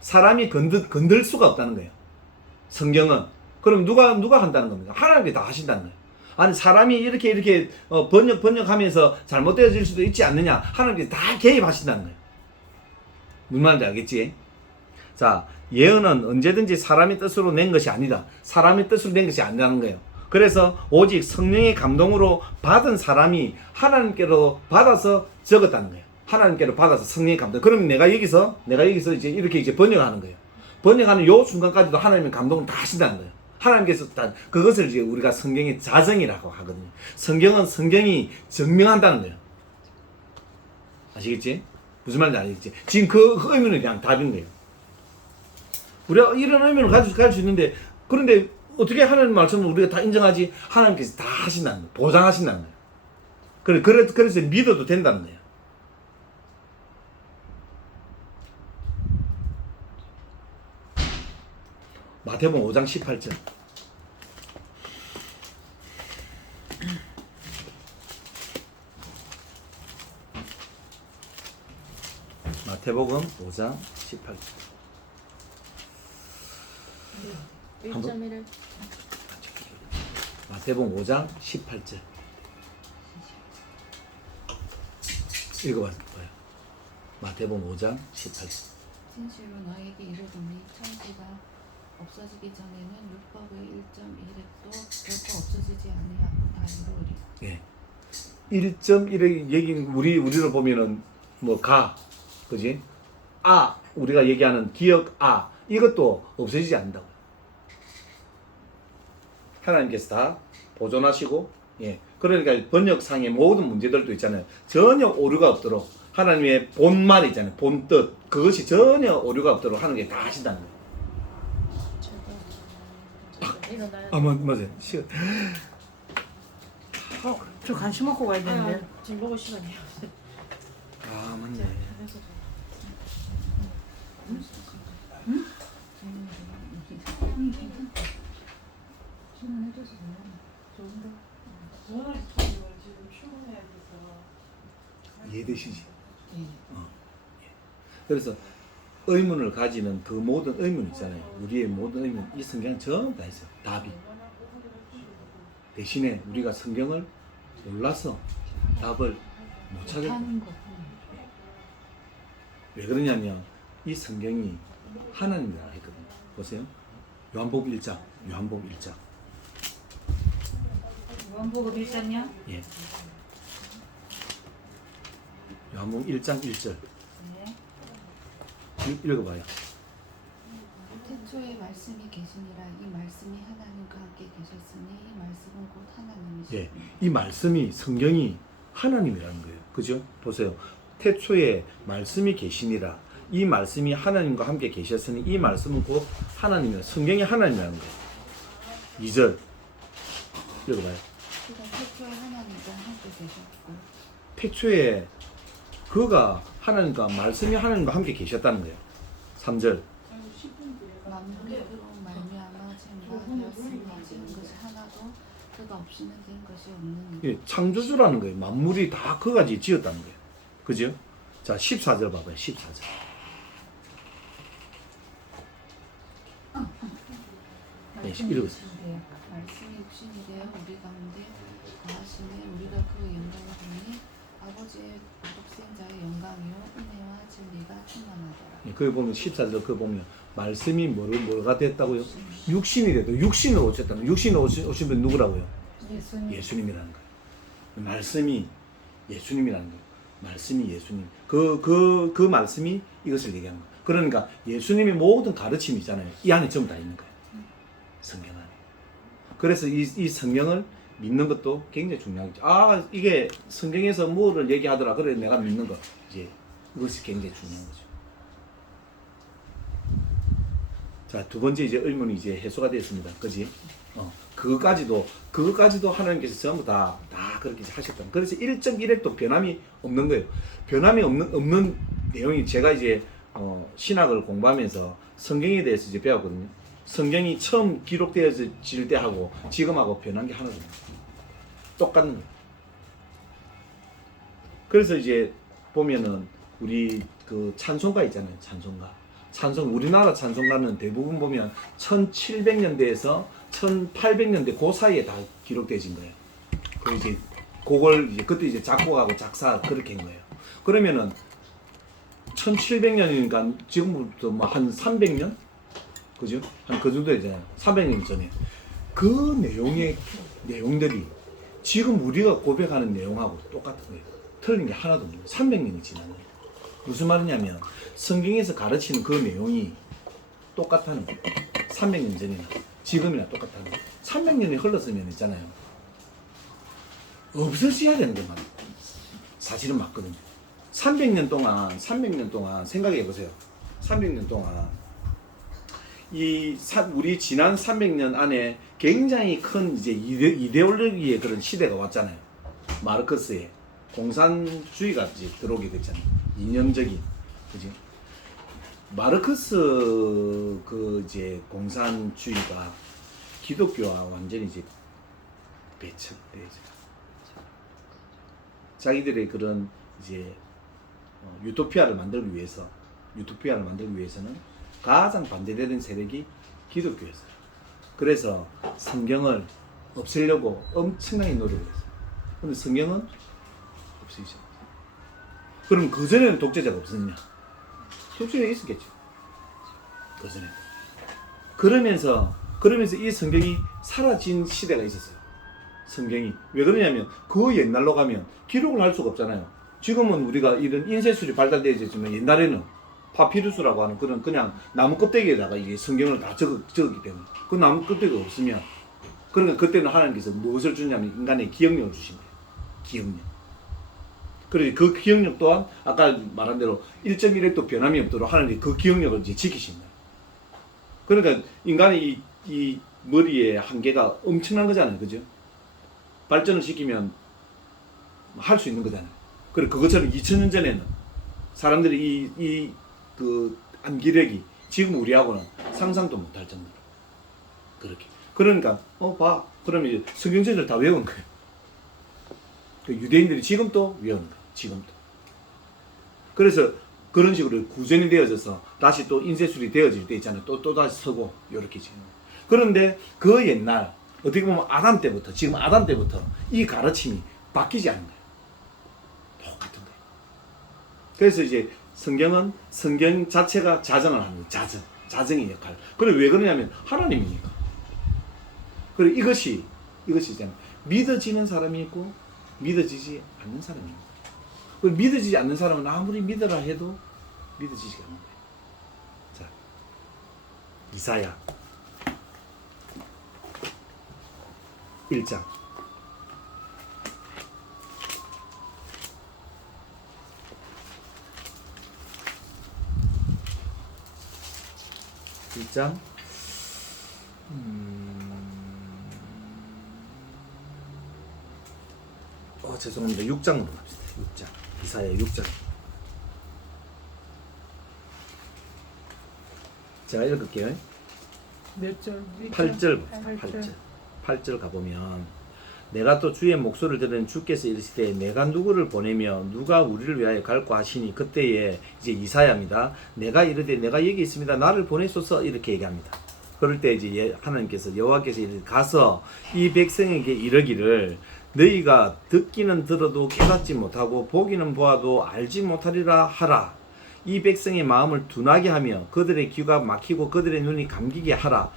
사람이 건들 수가 없다는 거예요. 성경은. 그럼 누가 한다는 겁니까? 하나님이 다 하신다는 거예요. 아니, 사람이 이렇게 번역하면서 잘못되어질 수도 있지 않느냐? 하나님이 다 개입하신다는 거예요. 무슨 말인지 알겠지? 자, 예언은 언제든지 사람의 뜻으로 낸 것이 아니다. 사람의 뜻으로 낸 것이 아니라는 거예요. 그래서 오직 성령의 감동으로 받은 사람이 하나님께로 받아서 적었다는 거예요. 하나님께로 받아서 성령의 감동. 그러면 내가 여기서 이제 이렇게 번역하는 거예요. 번역하는 요 순간까지도 하나님의 감동을 다 하신다는 거예요. 하나님께서 다 그것을 이제 우리가 성경의 자정이라고 하거든요. 성경은 성경이 증명한다는 거예요. 아시겠지? 무슨 말인지 알겠지? 지금 그 의미는 그냥 답인 거예요. 우리가 이런 의미를 가질 수 있는데, 그런데 어떻게 하나님 말씀을 우리가 다 인정하지? 하나님께서 다 하신다는 거예요. 보장하신다는 거예요. 그래서 믿어도 된다는 거예요. 마태복음 5장 18절. 마태복음 5장 18절. 1.1을 마태복음 5장 18절. 읽어봐요. 마태복음 5장 18절. 진실로 너에게 이르노니 천지가 없어지기 전에는 율법의 1.1획도 결코 없어지지 아니하고 다 이루으리라. 예. 1.1의 얘기 우리로 보면은 그지? 우리가 얘기하는 기억 이것도 없어지지 않는다고. 하나님께서 다 보존하시고, 그러니까 번역상의 모든 문제들도 있잖아요. 전혀 오류가 없도록 하나님의 본말이 있잖아요. 본뜻 그것이 전혀 오류가 없도록 하는 게 다 하신다는 거예요. 일어나요. 맞아요. 저 간식 먹고 가야 되는데. 지금 먹을 시간이에요. 맞네. 이해되시지? 그래서 의문을 가지는 그 모든 의문 있잖아요. 우리의 모든 의문, 이 성경은 전부 다 있어요. 답이. 대신에 우리가 성경을 몰라서 답을 못 찾을 거예요. 왜 그러냐면 이 성경이 하나님이라고 했거든요. 보세요. 요한복음 1장. 요한복음 1장이요? 예. 요한복음 1장 1절. 읽어봐요. 태초에 말씀이 계시니라. 이 말씀이 하나님과 함께 계셨으니 이 말씀은 곧 하나님이시니. 예. 이 말씀이 성경이 하나님이라는 거예요. 그죠? 보세요. 태초에 말씀이 계시니라. 이 말씀이 하나님과 함께 계셨으니 이 말씀은 곧 하나님이라. 성경이 하나님이라는 거예요. 2절 읽어봐요. 그가 태초에 하나님과 함께 계셨고 태초에 그가 하나님과 말씀이 하나님과 함께 계셨다는 거예요. 3절 만물이 그로 말미암아 쟁과 되었으니 지은 것이 하나도 그가 없이는 된 것이 없느니라. 예, 창조주라는 거예요. 만물이 다 그가 지었다는 거예요. 그죠? 자 14절 봐봐요. 14절 네, 읽으세요. 말씀이 육신이 되어 우리 가운데 거하시매 우리가 그 영광을 보니 아버지의 독생자의 영광이요 은혜와 진리가 충만하더라. 예, 거기 보면 14절 그거 보면 말씀이 뭐가 됐다고요? 육신이 돼도 육신으로 오셨다는 거예요. 육신으로 오신 분 누구라고요? 예수님. 예수님이라는 거예요. 말씀이 예수님이라는 거예요. 말씀이 예수님. 그 말씀이 이것을 얘기하는 거예요. 그러니까 예수님의 모든 가르침이 있잖아요. 이 안에 전부 다 있는 거예요. 성경 안에. 그래서 이 성경을 믿는 것도 굉장히 중요하죠. 아, 이게 성경에서 뭐를 얘기하더라. 그래 내가 믿는 거. 이제 이것이 굉장히 중요한 거죠. 자, 두 번째 이제 의문이 이제 해소가 되었습니다. 그지? 그거까지도 하나님께서 전부 다 그렇게 하셨다. 그래서 1.1핵도 변함이 없는 거예요. 변함이 없는 내용이 제가 이제 신학을 공부하면서 성경에 대해서 이제 배웠거든요. 성경이 처음 기록되어질 때하고 지금하고 변한 게 하나도 없어요. 똑같은 거예요. 그래서 이제 보면은 우리 그 찬송가 있잖아요. 우리나라 찬송가는 대부분 보면 1700년대에서 1800년대 그 사이에 다 기록되어진 거예요. 그 이제 그걸 이제 그때 이제 작곡하고 작사 그렇게 한 거예요. 그러면은 1700년이니까 지금부터 뭐 한 300년? 그죠? 한 그 정도 되잖아요. 300년 전에. 그 내용들이 지금 우리가 고백하는 내용하고 똑같은 거예요. 틀린 게 하나도 없는 거예요. 300년이 지난 거예요. 무슨 말이냐면 성경에서 가르치는 그 내용이 똑같다는 거예요. 300년 전이나 지금이나 똑같다는 거예요. 300년이 흘렀으면 있잖아요. 없어져야 되는 것만 사실은 맞거든요. 300년 동안 생각해 보세요. 300년 동안 우리 지난 300년 안에 굉장히 큰 이제 이데올로기의 그런 시대가 왔잖아요. 마르크스의 공산주의가 이제 들어오게 됐잖아요. 이념적인, 그지? 마르크스 그 이제 공산주의가 기독교와 완전히 이제 배척되죠. 자기들의 그런 이제 유토피아를 만들기 위해서는 가장 반대되는 세력이 기독교였어요. 그래서 성경을 없애려고 엄청나게 노력을 했어요. 근데 성경은 없어지죠. 그럼 그전에는 독재자가 없었냐? 독재자가 있었겠죠. 그전에. 그러면서 이 성경이 사라진 시대가 있었어요. 성경이. 왜 그러냐면 그 옛날로 가면 기록을 할 수가 없잖아요. 지금은 우리가 이런 인쇄술이 발달되어 있지만 옛날에는 파피루스라고 하는 그냥 나무 껍데기에다가 이게 성경을 다 적었기 때문에 그 나무 껍데기가 없으면 그러니까 그때는 하나님께서 무엇을 주냐면 인간의 기억력을 주신 거예요. 기억력. 그래서 그 기억력 또한 아까 말한 대로 1.1핵도 변함이 없도록 하나님이 그 기억력을 이제 지키신 거예요. 그러니까 인간의 이 머리의 한계가 엄청난 거잖아요. 그죠? 발전을 시키면 할 수 있는 거잖아요. 그리고 그것처럼 2000년 전에는 사람들이 그 암기력이 지금 우리하고는 상상도 못할 정도로 그렇게. 그러니까 봐. 그러면 이제 성경책을 다 외운 거예요. 그 유대인들이 지금도 외우는 거예요. 지금도. 그래서 그런 식으로 구전이 되어져서 다시 또 인쇄술이 되어질 때 있잖아요. 또 다시 서고 이렇게 지금. 그런데 그 옛날 어떻게 보면 아담 때부터 이 가르침이 바뀌지 않는 거예요. 똑같은 거예요. 그래서 이제 성경 자체가 자정을 하는 거예요. 자정의 역할. 그래 왜 그러냐면 하나님이니까. 그래 이것이 있잖아요. 믿어지는 사람이 있고 믿어지지 않는 사람이 있는 거예요. 그 믿어지지 않는 사람은 아무리 믿으라 해도 믿어지지 않는 거예요. 자, 이사야 1장 1장 죄송합니다. 6장으로 갑시다. 6장. 이사야 6장. 제가 읽을게요. 몇 절? 8절. 팔 절. 8절 가보면 내가 또 주의 목소리를 들은 주께서 이르시되 내가 누구를 보내며 누가 우리를 위하여 갈고 하시니 그때에 이제 이사야입니다. 내가 이르되 내가 여기 있습니다. 나를 보내소서 이렇게 얘기합니다. 그럴 때 이제 하나님께서 여호와께서 이르되 가서 이 백성에게 이르기를 너희가 듣기는 들어도 깨닫지 못하고 보기는 보아도 알지 못하리라 하라. 이 백성의 마음을 둔하게 하며 그들의 귀가 막히고 그들의 눈이 감기게 하라.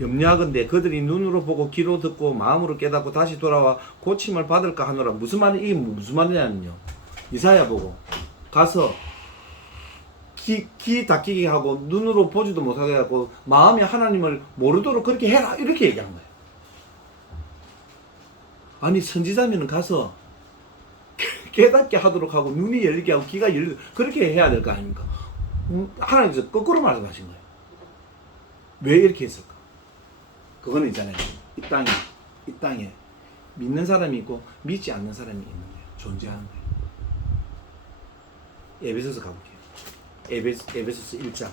염려하건대 그들이 눈으로 보고 귀로 듣고 마음으로 깨닫고 다시 돌아와 고침을 받을까 하노라. 무슨 말이 이게 무슨 말이냐면요. 이사야 보고 가서 귀 닫히게 하고 눈으로 보지도 못하게 하고 마음이 하나님을 모르도록 그렇게 해라 이렇게 얘기한 거예요. 아니 선지자면 가서 깨닫게 하도록 하고 눈이 열리게 하고 귀가 열리게 그렇게 해야 될 거 아닙니까? 하나님께서 거꾸로 말씀하신 거예요. 왜 이렇게 했을까? 그거는 있잖아요. 이 땅에 믿는 사람이 있고 믿지 않는 사람이 있는 거예요. 존재하는 거예요. 에베소서 가볼게요. 에베소서 1장.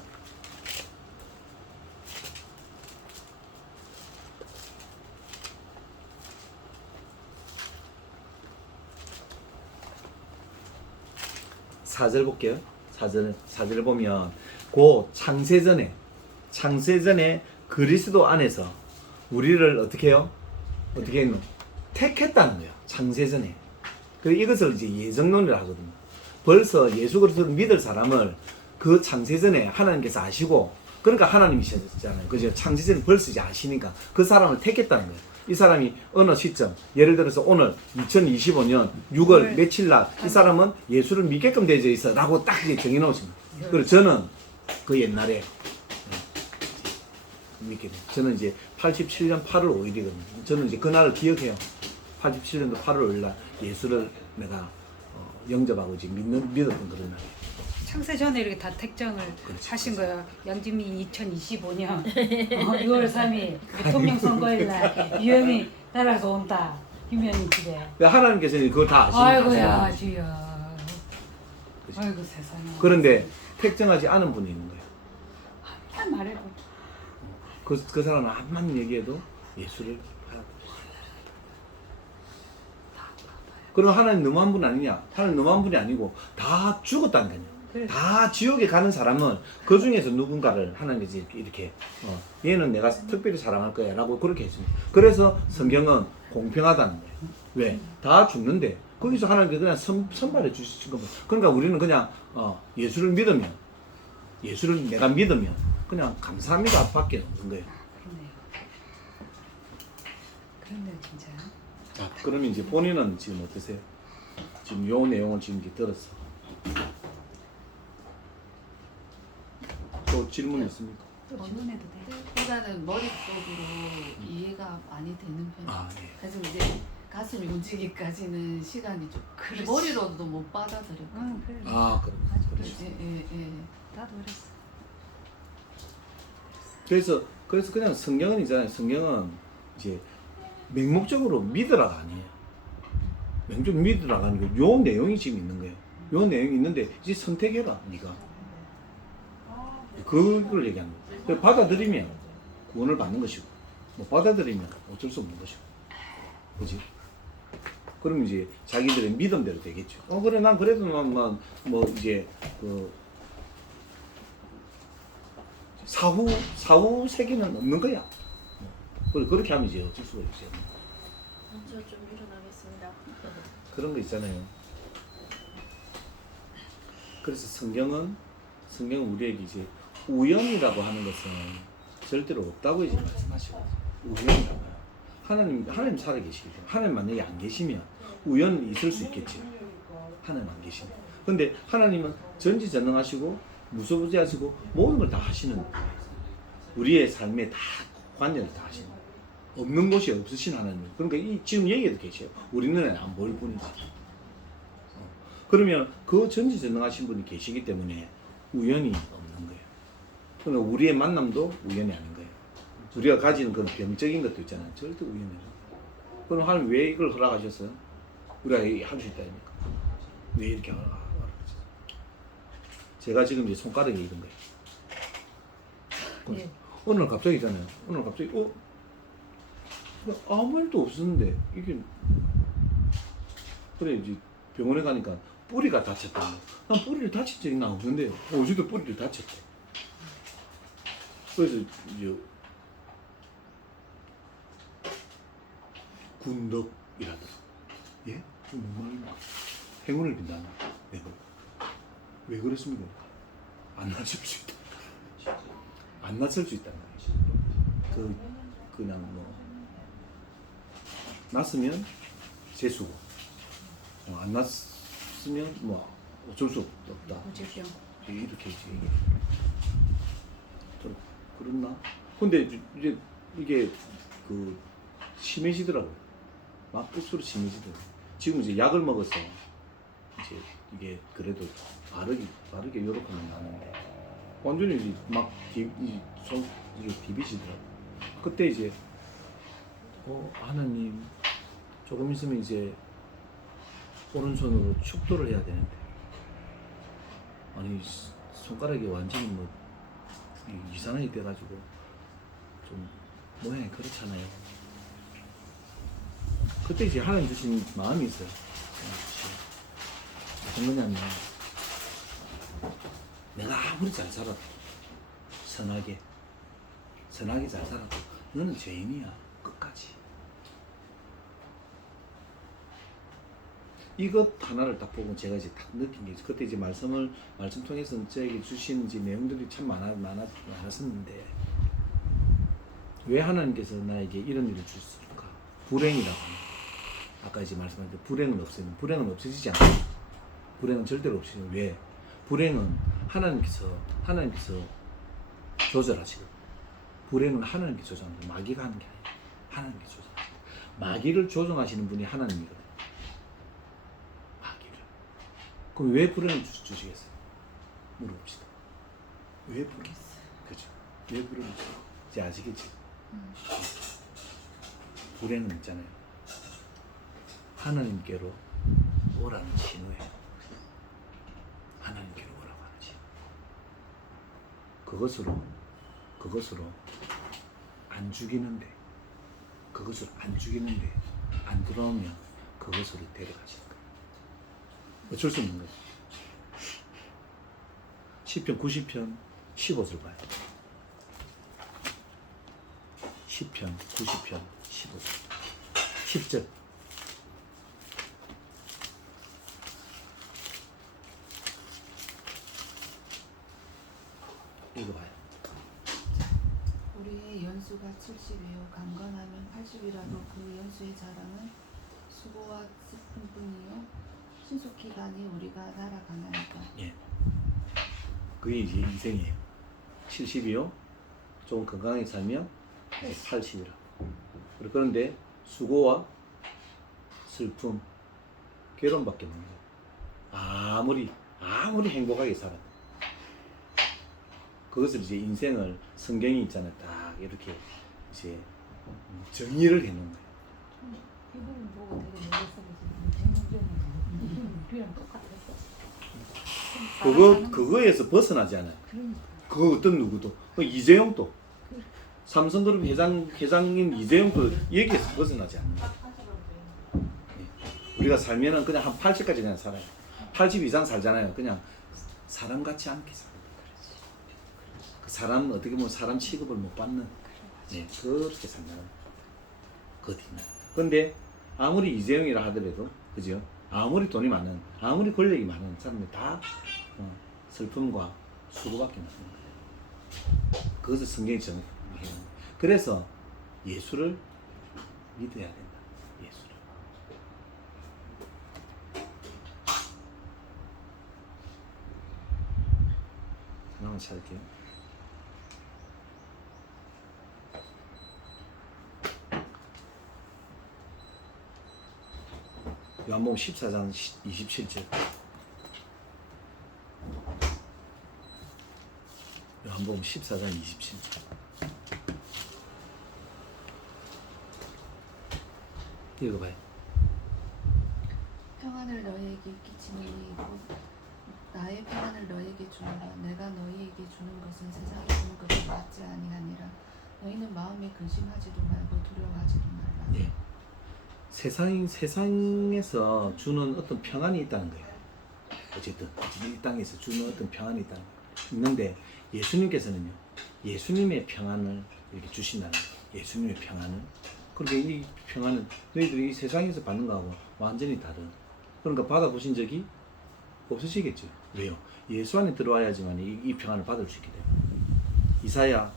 사절 볼게요. 사절을 보면 고 창세전에 그리스도 안에서 우리를 어떻게 해요? 어떻게 했노? 택했다는 거예요. 창세전에. 그리고 이것을 이제 예정론이라 하거든요. 벌써 예수 그리스도를 믿을 사람을 그 창세전에 하나님께서 아시고 그러니까 하나님이셨잖아요. 그죠? 창세전에 벌써 이제 아시니까 그 사람을 택했다는 거예요. 이 사람이 어느 시점, 예를 들어서 오늘 2025년 6월 며칠 날 이 사람은 예수를 믿게끔 되어 있어 라고 딱 이제 정해놓으신 거예요. 그리고 저는 그 옛날에 믿게 돼요. 저는 이제 87년 8월 5일이거든요. 저는 이제 그날을 기억해요. 87년도 8월 5일 날 예수를 내가 영접하고 이제 믿었던 그런 날이에요. 창세 전에 이렇게 다 택정을 그렇지, 하신 거야. 양진미 2025년 6월 3일 대통령 선거일 날 유영이 따라서 온다. 유명인 집에. 하나님께서 그걸 다 아시니까. 아이고야 주여. 아이고 세상에. 그런데 택정하지 않은 분이 있는 거예요. 한번 말해도. 그 사람은 한만 얘기해도 예수를 하라고. 그럼 하나님 너무한 분 아니냐? 하나님 너무한 분이 아니고 다 죽었다는 거예요. 그래. 다 지옥에 가는 사람은 그 중에서 누군가를 하나님께서 이렇게 얘는 내가 특별히 사랑할 거야 라고 그렇게 했습니다. 그래서 성경은 공평하다는 거예요. 왜? 다 죽는데 거기서 하나님께서 그냥 선발해 주신 겁니다. 그러니까 우리는 그냥 예수를 믿으면 예수를 내가 믿으면 그냥 감사합니다 밖에 없는 거예요. 그렇네요. 그렇네요 진짜. 자, 그러면 이제 본인은 지금 어떠세요? 지금 요 내용을 지금 이제 들었어. 또 질문 있습니까? 또 질문해도 돼. 보다는 머릿속으로 이해가 많이 되는 편이에요. 아, 네. 그래서 이제 가슴이 움직이기까지는 시간이 좀 그렇지. 머리로도 못 받아들였거든요. 응 그래. 아, 그럼. 맞아. 그러시. 예. 나도 그랬어. 그래서 그냥 성경은 있잖아요. 성경은 이제 맹목적으로 믿으라가 아니에요. 맹목적으로 믿으라가 아니고 요 내용이 지금 있는 거예요. 요 내용이 있는데 이제 선택해라, 네가. 그걸 얘기하는 거예요. 받아들이면 구원을 받는 것이고, 못 받아들이면 어쩔 수 없는 것이고, 그지? 그러면 이제 자기들의 믿음대로 되겠죠. 그래, 난 그래도 난 뭐 이제 그 사후 세계는 없는 거야. 그렇게 하면 이제 어쩔 수가 있어요. 먼저 좀 일어나겠습니다. 그런 거 있잖아요. 그래서 성경은 우리에게 이제 우연이라고 하는 것은 절대로 없다고 이제 말씀하시고 우연이라고요. 하나님 살아계시기 때문에 하나님 만약에 안 계시면 우연이 있을 수 있겠지. 하나님 안 계시면. 근데 하나님은 전지전능하시고 무소부지하시고 모든 걸 다 하시는 거예요. 우리의 삶에 다 관여를 다 하시는 거예요. 없는 곳이 없으신 하나님. 그러니까 지금 여기에도 계셔요. 우리 눈에는 안 보일 뿐이지. 그러면 그 전지전능하신 분이 계시기 때문에 우연이 없는 거예요. 그러니까 우리의 만남도 우연이 아닌 거예요. 우리가 가지는 그런 병적인 것도 있잖아요. 절대 우연이 아니에요. 그럼 하나님 왜 이걸 허락하셨어요? 우리가 할 수 있다니까. 왜 이렇게 하라 그러지? 제가 지금 이제 손가락에 이런 거예요. 예. 오늘 갑자기 있잖아요. 오늘 갑자기 아무 일도 없었는데 이게 그래 이제 병원에 가니까 뿌리가 다쳤다는 거. 난 뿌리를 다친 적이 나 없는데 어제도 뿌리를 다쳤대. 그래서 이제 군덕이라더라. 예? 뭔 말인가? 행운을 빈다는 거. 왜 그랬습니까? 안 났을 수 있다. 안 났을 수 있다는 거예요. 그냥 뭐 났으면 재수고 안 났으면 뭐 어쩔 수 없다. 우주병. 이렇게 좀 그렇나? 근데 이제 이게 그 심해지더라고요. 막 끝으로 심해지더라고요. 지금 이제 약을 먹어서 이제 이게 그래도 바르게 요렇게 나는데 완전히 이제 막 이게 디비지더라고요. 그때 이제 하나님 조금 있으면 이제 오른손으로 축도를 해야 되는데 아니 손가락이 완전히 뭐 이상하게 돼가지고 좀 모양이 그렇잖아요. 그때 이제 하나님 주신 마음이 있어요. 어떤 거냐면 내가 아무리 잘 살아도 선하게 잘 살아도 너는 죄인이야 끝까지. 이것 하나를 딱 보고 제가 이제 딱 느낀 게 그때 이제 말씀 통해서 저에게 주신 이제 내용들이 참 많았었는데 왜 하나님께서 나에게 이런 일을 주실까? 불행이라고 합니다. 아까 이제 말씀한 그 불행은 없어지지 않아요. 불행은 절대로 없어지지. 왜? 불행은 하나님께서 조절하시거든요. 불행은 하나님께 조정합니다. 마귀가 하는 게 아니에요. 하나님께 조정합니다. 마귀를 조정하시는 분이 하나님이거든요. 마귀를. 그럼 왜 불행을 주시겠어요? 물어봅시다. 왜 불행? 그죠? 왜 불행을 주세요? 이제 아시겠지? 불행은 있잖아요. 하나님께로 오라는 신호예요. 하나님께로 오라고 하는 신호. 그것으로 안 죽이는데 안 들어오면 그것으로 데려가시는 거예요. 어쩔 수 없는 거예요. 시편 90편 15절 봐요. 시편 90편 15절 10절 읽어봐요. 우리의 연수가 70이요 강건하면 80이라도 그 연수의 자랑은 수고와 슬픔뿐이요 신속히 가니 우리가 날아가나이다. 예. 그게 이제 인생이에요. 70이요. 좀 건강하게 살면 80이라. 그런데 수고와 슬픔, 괴로움밖에 없는 거예요. 아무리 행복하게 살아. 그것을 이제 인생을 성경이 있잖아요. 딱 이렇게 이제 정의를 해놓은 거예요. 이거는 보고 되게 놀랐어요. 우리랑 똑같았어. 그거에서 벗어나지 않아요. 그러니까. 그 어떤 누구도. 이재용도. 삼성그룹 회장인 이재용도 여기에서 벗어나지 않는 거예요. 예. 우리가 살면은 그냥 한 80까지 그냥 살아요. 80 이상 살잖아요. 그냥 사람같이 않게 살아요. 그 사람 어떻게 보면 사람 취급을 못 받는 네, 그렇게 산다는 거거든요. 근데 아무리 이재용이라 하더라도 그죠? 아무리 돈이 많은 아무리 권력이 많은 사람들 다 슬픔과 수고밖에 없는 거예요. 그것을 성경이 정해요. 그래서 예수를 믿어야 된다. 예수를. 하나만 찾을게요. 요한복음 14장 27절. 요한복음 14장 27절. 읽어봐요. 평안을 너희에게 끼치니 곧 나의 평안을 너희에게 주노라. 내가 너희에게 주는 것은 세상이 주는 것과 같지 아니하니라. 너희는 마음에 근심하지도 말고 두려워하지도 말라. 예. 세상에서 주는 어떤 평안이 있다는 거예요. 어쨌든 이 땅에서 주는 어떤 평안이 있다는 거예요. 있는데 예수님께서는요, 예수님의 평안을 이렇게 주신다는 거예요. 예수님의 평안을. 그러니까 이 평안은 너희들이 이 세상에서 받는 거하고 완전히 다른. 그러니까 받아보신 적이 없으시겠죠. 왜요? 예수 안에 들어와야지만 이 평안을 받을 수 있게 돼요. 이사야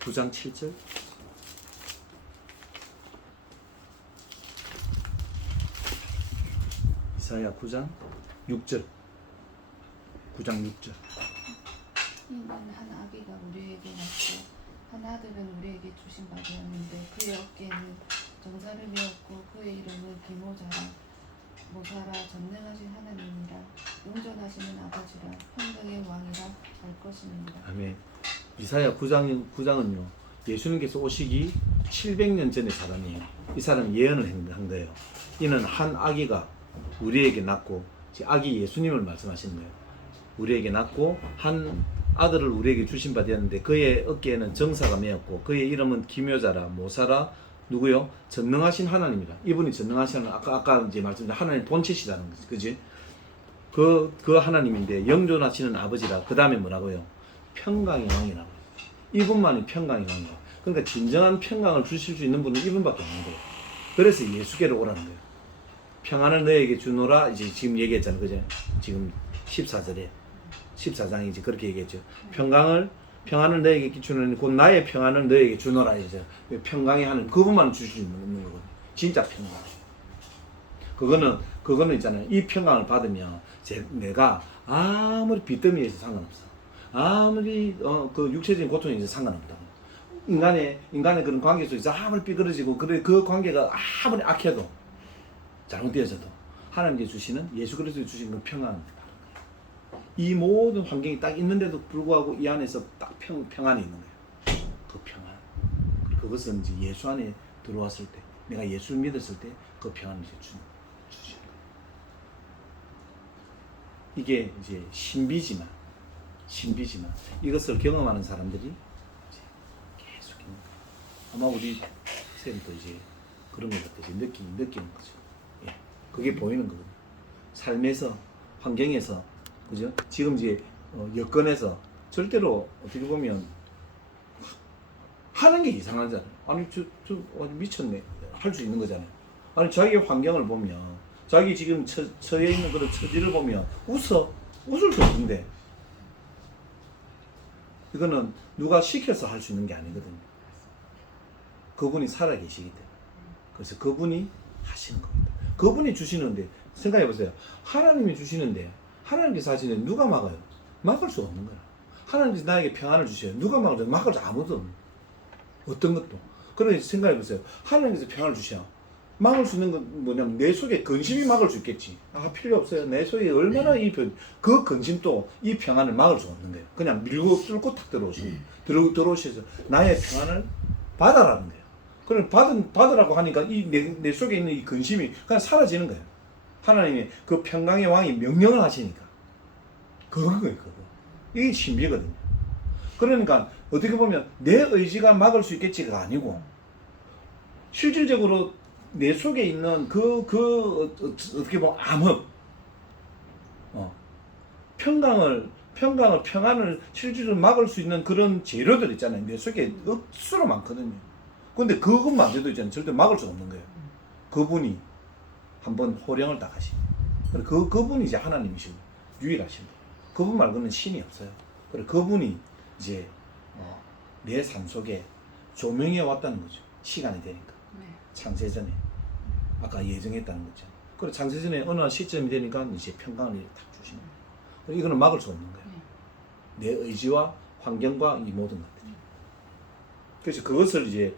9장 7절. 이사야 9장 6절. 9장 6절. 이는 한 아기가 우리에게 낳고 한 아들은 우리에게 주신 바 되었는데 그의 어깨에는 정사를 메었고 그의 이름은 기모자라. 모사라. 전능하신 하나님이라. 용전하시는 아버지라. 평강의 왕이라 할 것입니다. 아멘. 이사야 9장은요, 예수님께서 오시기 700년 전의 사람이에요. 이 사람은 예언을 한 거예요. 이는 한 아기가 우리에게 낳고, 아기 예수님을 말씀하시는 거예요. 우리에게 낳고 한 아들을 우리에게 주신 바 되었는데 그의 어깨에는 정사가 메었고 그의 이름은 기묘자라. 모사라. 누구요? 전능하신 하나님이라. 이분이 전능하신 하나님, 아까 이제 말씀드린 하나님 본체시라는 거지, 그지? 그 하나님인데 영존하시는 아버지라. 그 다음에 뭐라고요? 평강의 왕이라고. 이분만이 평강의 왕이야. 그러니까 진정한 평강을 주실 수 있는 분은 이분밖에 없는 거예요. 그래서 예수께로 오라는 거예요. 평안을 너에게 주노라. 이제 지금 얘기했잖아요, 그죠? 지금 14장에 이제 그렇게 얘기했죠. 평안을 너에게 주노니 곧 나의 평안을 너에게 주노라. 이제 평강의 하나님, 그분만 주실 수 있는 거거든요. 진짜 평강. 그거는 있잖아요. 이 평강을 받으면 내가 아무리 빚더미에서 상관없어. 아무리 그 육체적인 고통에 있어 상관없다. 인간의 그런 관계 속에서 아무리 삐그러지고 그 관계가 아무리 악해도 잘못되어져도 하나님께 주시는, 예수 그리스도에 주시는 그 평안. 이 모든 환경이 딱 있는데도 불구하고 이 안에서 딱 평안이 있는 거예요. 그 평안. 그것은 이제 예수 안에 들어왔을 때, 내가 예수를 믿었을 때 그 평안을 이제 주시는 거예요. 이게 이제 신비지만 이것을 경험하는 사람들이 이제 계속 있는 거예요. 아마 우리 쌤도 이제 그런 것 같아요. 느끼는 거죠. 예. 그게 보이는 거거든요. 삶에서, 환경에서, 그죠? 지금 이제 여건에서 절대로 어떻게 보면 하는 게 이상하잖아요. 아니 저 미쳤네 할 수 있는 거잖아요. 아니 자기의 환경을 보면, 자기 지금 처해 있는 그런 처지를 보면 웃을 수 없는데, 이거는 누가 시켜서 할 수 있는 게 아니거든요. 그분이 살아계시기 때문에. 그래서 그분이 하시는 겁니다. 그분이 주시는데, 생각해 보세요. 하나님이 주시는데, 하나님께서 하시는데 누가 막아요? 막을 수 없는 거야. 하나님께서 나에게 평안을 주셔요. 누가 막을 수? 막을 수 아무도 없는. 어떤 것도. 그러니 생각해 보세요. 하나님께서 평안을 주셔. 막을 수 있는 건 뭐냐면 내 속에 근심이 막을 수 있겠지. 필요 없어요. 내 속에 얼마나 그 근심도 이 평안을 막을 수 없는 거예요. 그냥 밀고 뚫고 탁 들어오셔서 나의 평안을 받아라는 거예요. 그럼 받으라고 하니까 내 속에 있는 이 근심이 그냥 사라지는 거예요. 하나님의 그 평강의 왕이 명령을 하시니까. 그거예요. 이게 신비거든요. 그러니까 어떻게 보면 내 의지가 막을 수 있겠지가 아니고, 실질적으로 내 속에 있는 어떻게 보면 암흑, 평안을 실질적으로 막을 수 있는 그런 재료들 있잖아요. 내 속에 억수로 많거든요. 근데 그것만 돼도 있잖아요. 절대 막을 수 없는 거예요. 그분이 한번 호령을 딱 하시고, 그분이 이제 하나님이시고 유일하신 분. 그분 말고는 신이 없어요. 그분이 이제 내 삶 속에 조명해 왔다는 거죠. 시간이 되니까. 창세전에 아까 예정했다는 거죠. 그리고 창세전에 어느 시점이 되니까 이제 평강을 딱 주시는 거예요. 이거는 막을 수 없는 거예요. 내 의지와 환경과 이 모든 것들이. 그래서 그것을 이제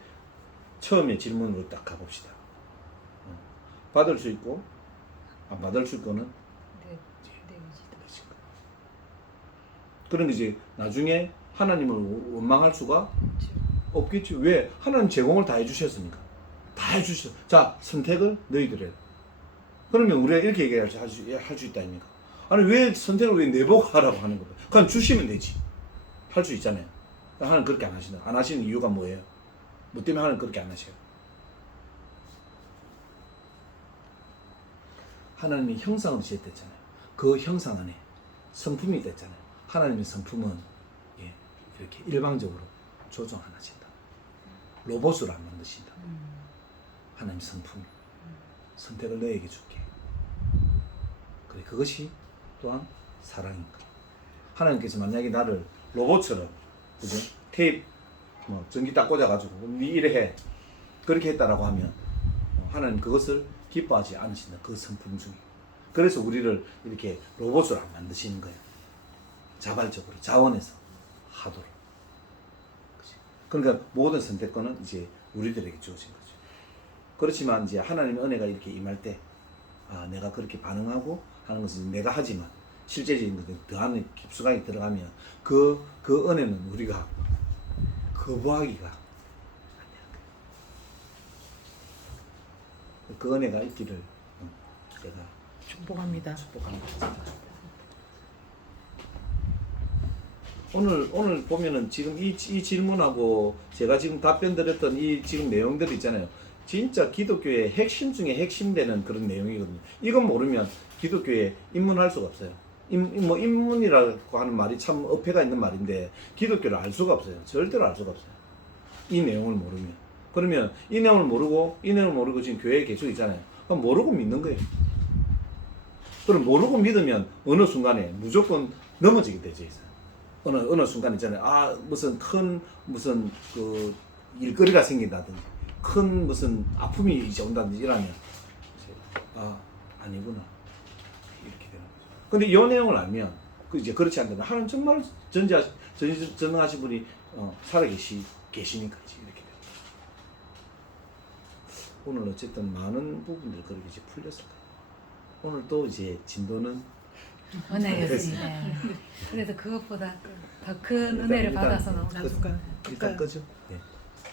처음에 질문으로 딱 가봅시다. 받을 수 있고 안 받을 수 있고는 내 의지다. 그런 이제 나중에 하나님을 원망할 수가 없겠죠. 왜? 하나님 제공을 다 해주셨으니까. 다 해주셔. 자, 선택을 너희들이 해. 그러면 우리가 이렇게 얘기할 수 있다 아닙니까? 아니 왜 선택을 왜 내보고 하라고 하는 거예요? 그냥 주시면 되지. 할 수 있잖아요. 하나님 그렇게 안 하신다. 안 하시는 이유가 뭐예요? 뭐 때문에 하나님 그렇게 안 하셔요? 하나님이 형상으로 지었댔잖아요. 그 형상 안에 성품이 됐잖아요. 하나님의 성품은 예, 이렇게 일방적으로 조정 안 하신다. 로봇으로 안 만드신다. 하나님 성품 선택을 너에게 줄게. 그래 그것이 또한 사랑인 거야. 하나님께서 만약에 나를 로봇처럼 그죠? 테이프 뭐 전기 딱 꽂아가지고 네 일에 해 그렇게 했다라고 하면 하나님 그것을 기뻐하지 않으신다. 그 성품 중에. 그래서 우리를 이렇게 로봇으로 안 만드시는 거예요. 자발적으로 자원해서 하도록. 그치? 그러니까 모든 선택권은 이제 우리들에게 주어진 거죠. 그렇지만 이제 하나님의 은혜가 이렇게 임할 때 내가 그렇게 반응하고 하는 것은 내가 하지만 실제적인 것은 더 안에 깊숙하게 들어가면 그 은혜는 우리가 거부하기가 안 되는 거예요. 그 은혜가 있기를 제가 축복합니다. 축복합니다. 오늘 보면은 지금 이 질문하고 제가 지금 답변 드렸던 이 지금 내용들 있잖아요. 진짜 기독교의 핵심 중에 핵심되는 그런 내용이거든요. 이건 모르면 기독교에 입문할 수가 없어요. 입문이라고 하는 말이 참 어폐가 있는 말인데 기독교를 알 수가 없어요. 절대로 알 수가 없어요. 이 내용을 모르면. 그러면 이 내용을 모르고 지금 교회에 계속 있잖아요. 그럼 모르고 믿는 거예요. 그럼 모르고 믿으면 어느 순간에 무조건 넘어지게 되죠. 어느 순간 있잖아요. 무슨 큰 그 일거리가 생긴다든지 큰 무슨 아픔이 이제 온다든지 이러면 아니구나 이렇게 되는 거죠. 근데 이 내용을 알면 이제 그렇지 않다면 하나님 정말 전능하신 분이 살아 계시니까 이제 이렇게 돼요. 오늘 어쨌든 많은 부분들 그렇게 이제 풀렸을 거예요. 오늘 또 이제 진도는 은혜였습니다. 그래도 그것보다 더 큰 은혜를 받아서 너무 일단 끄죠. 네.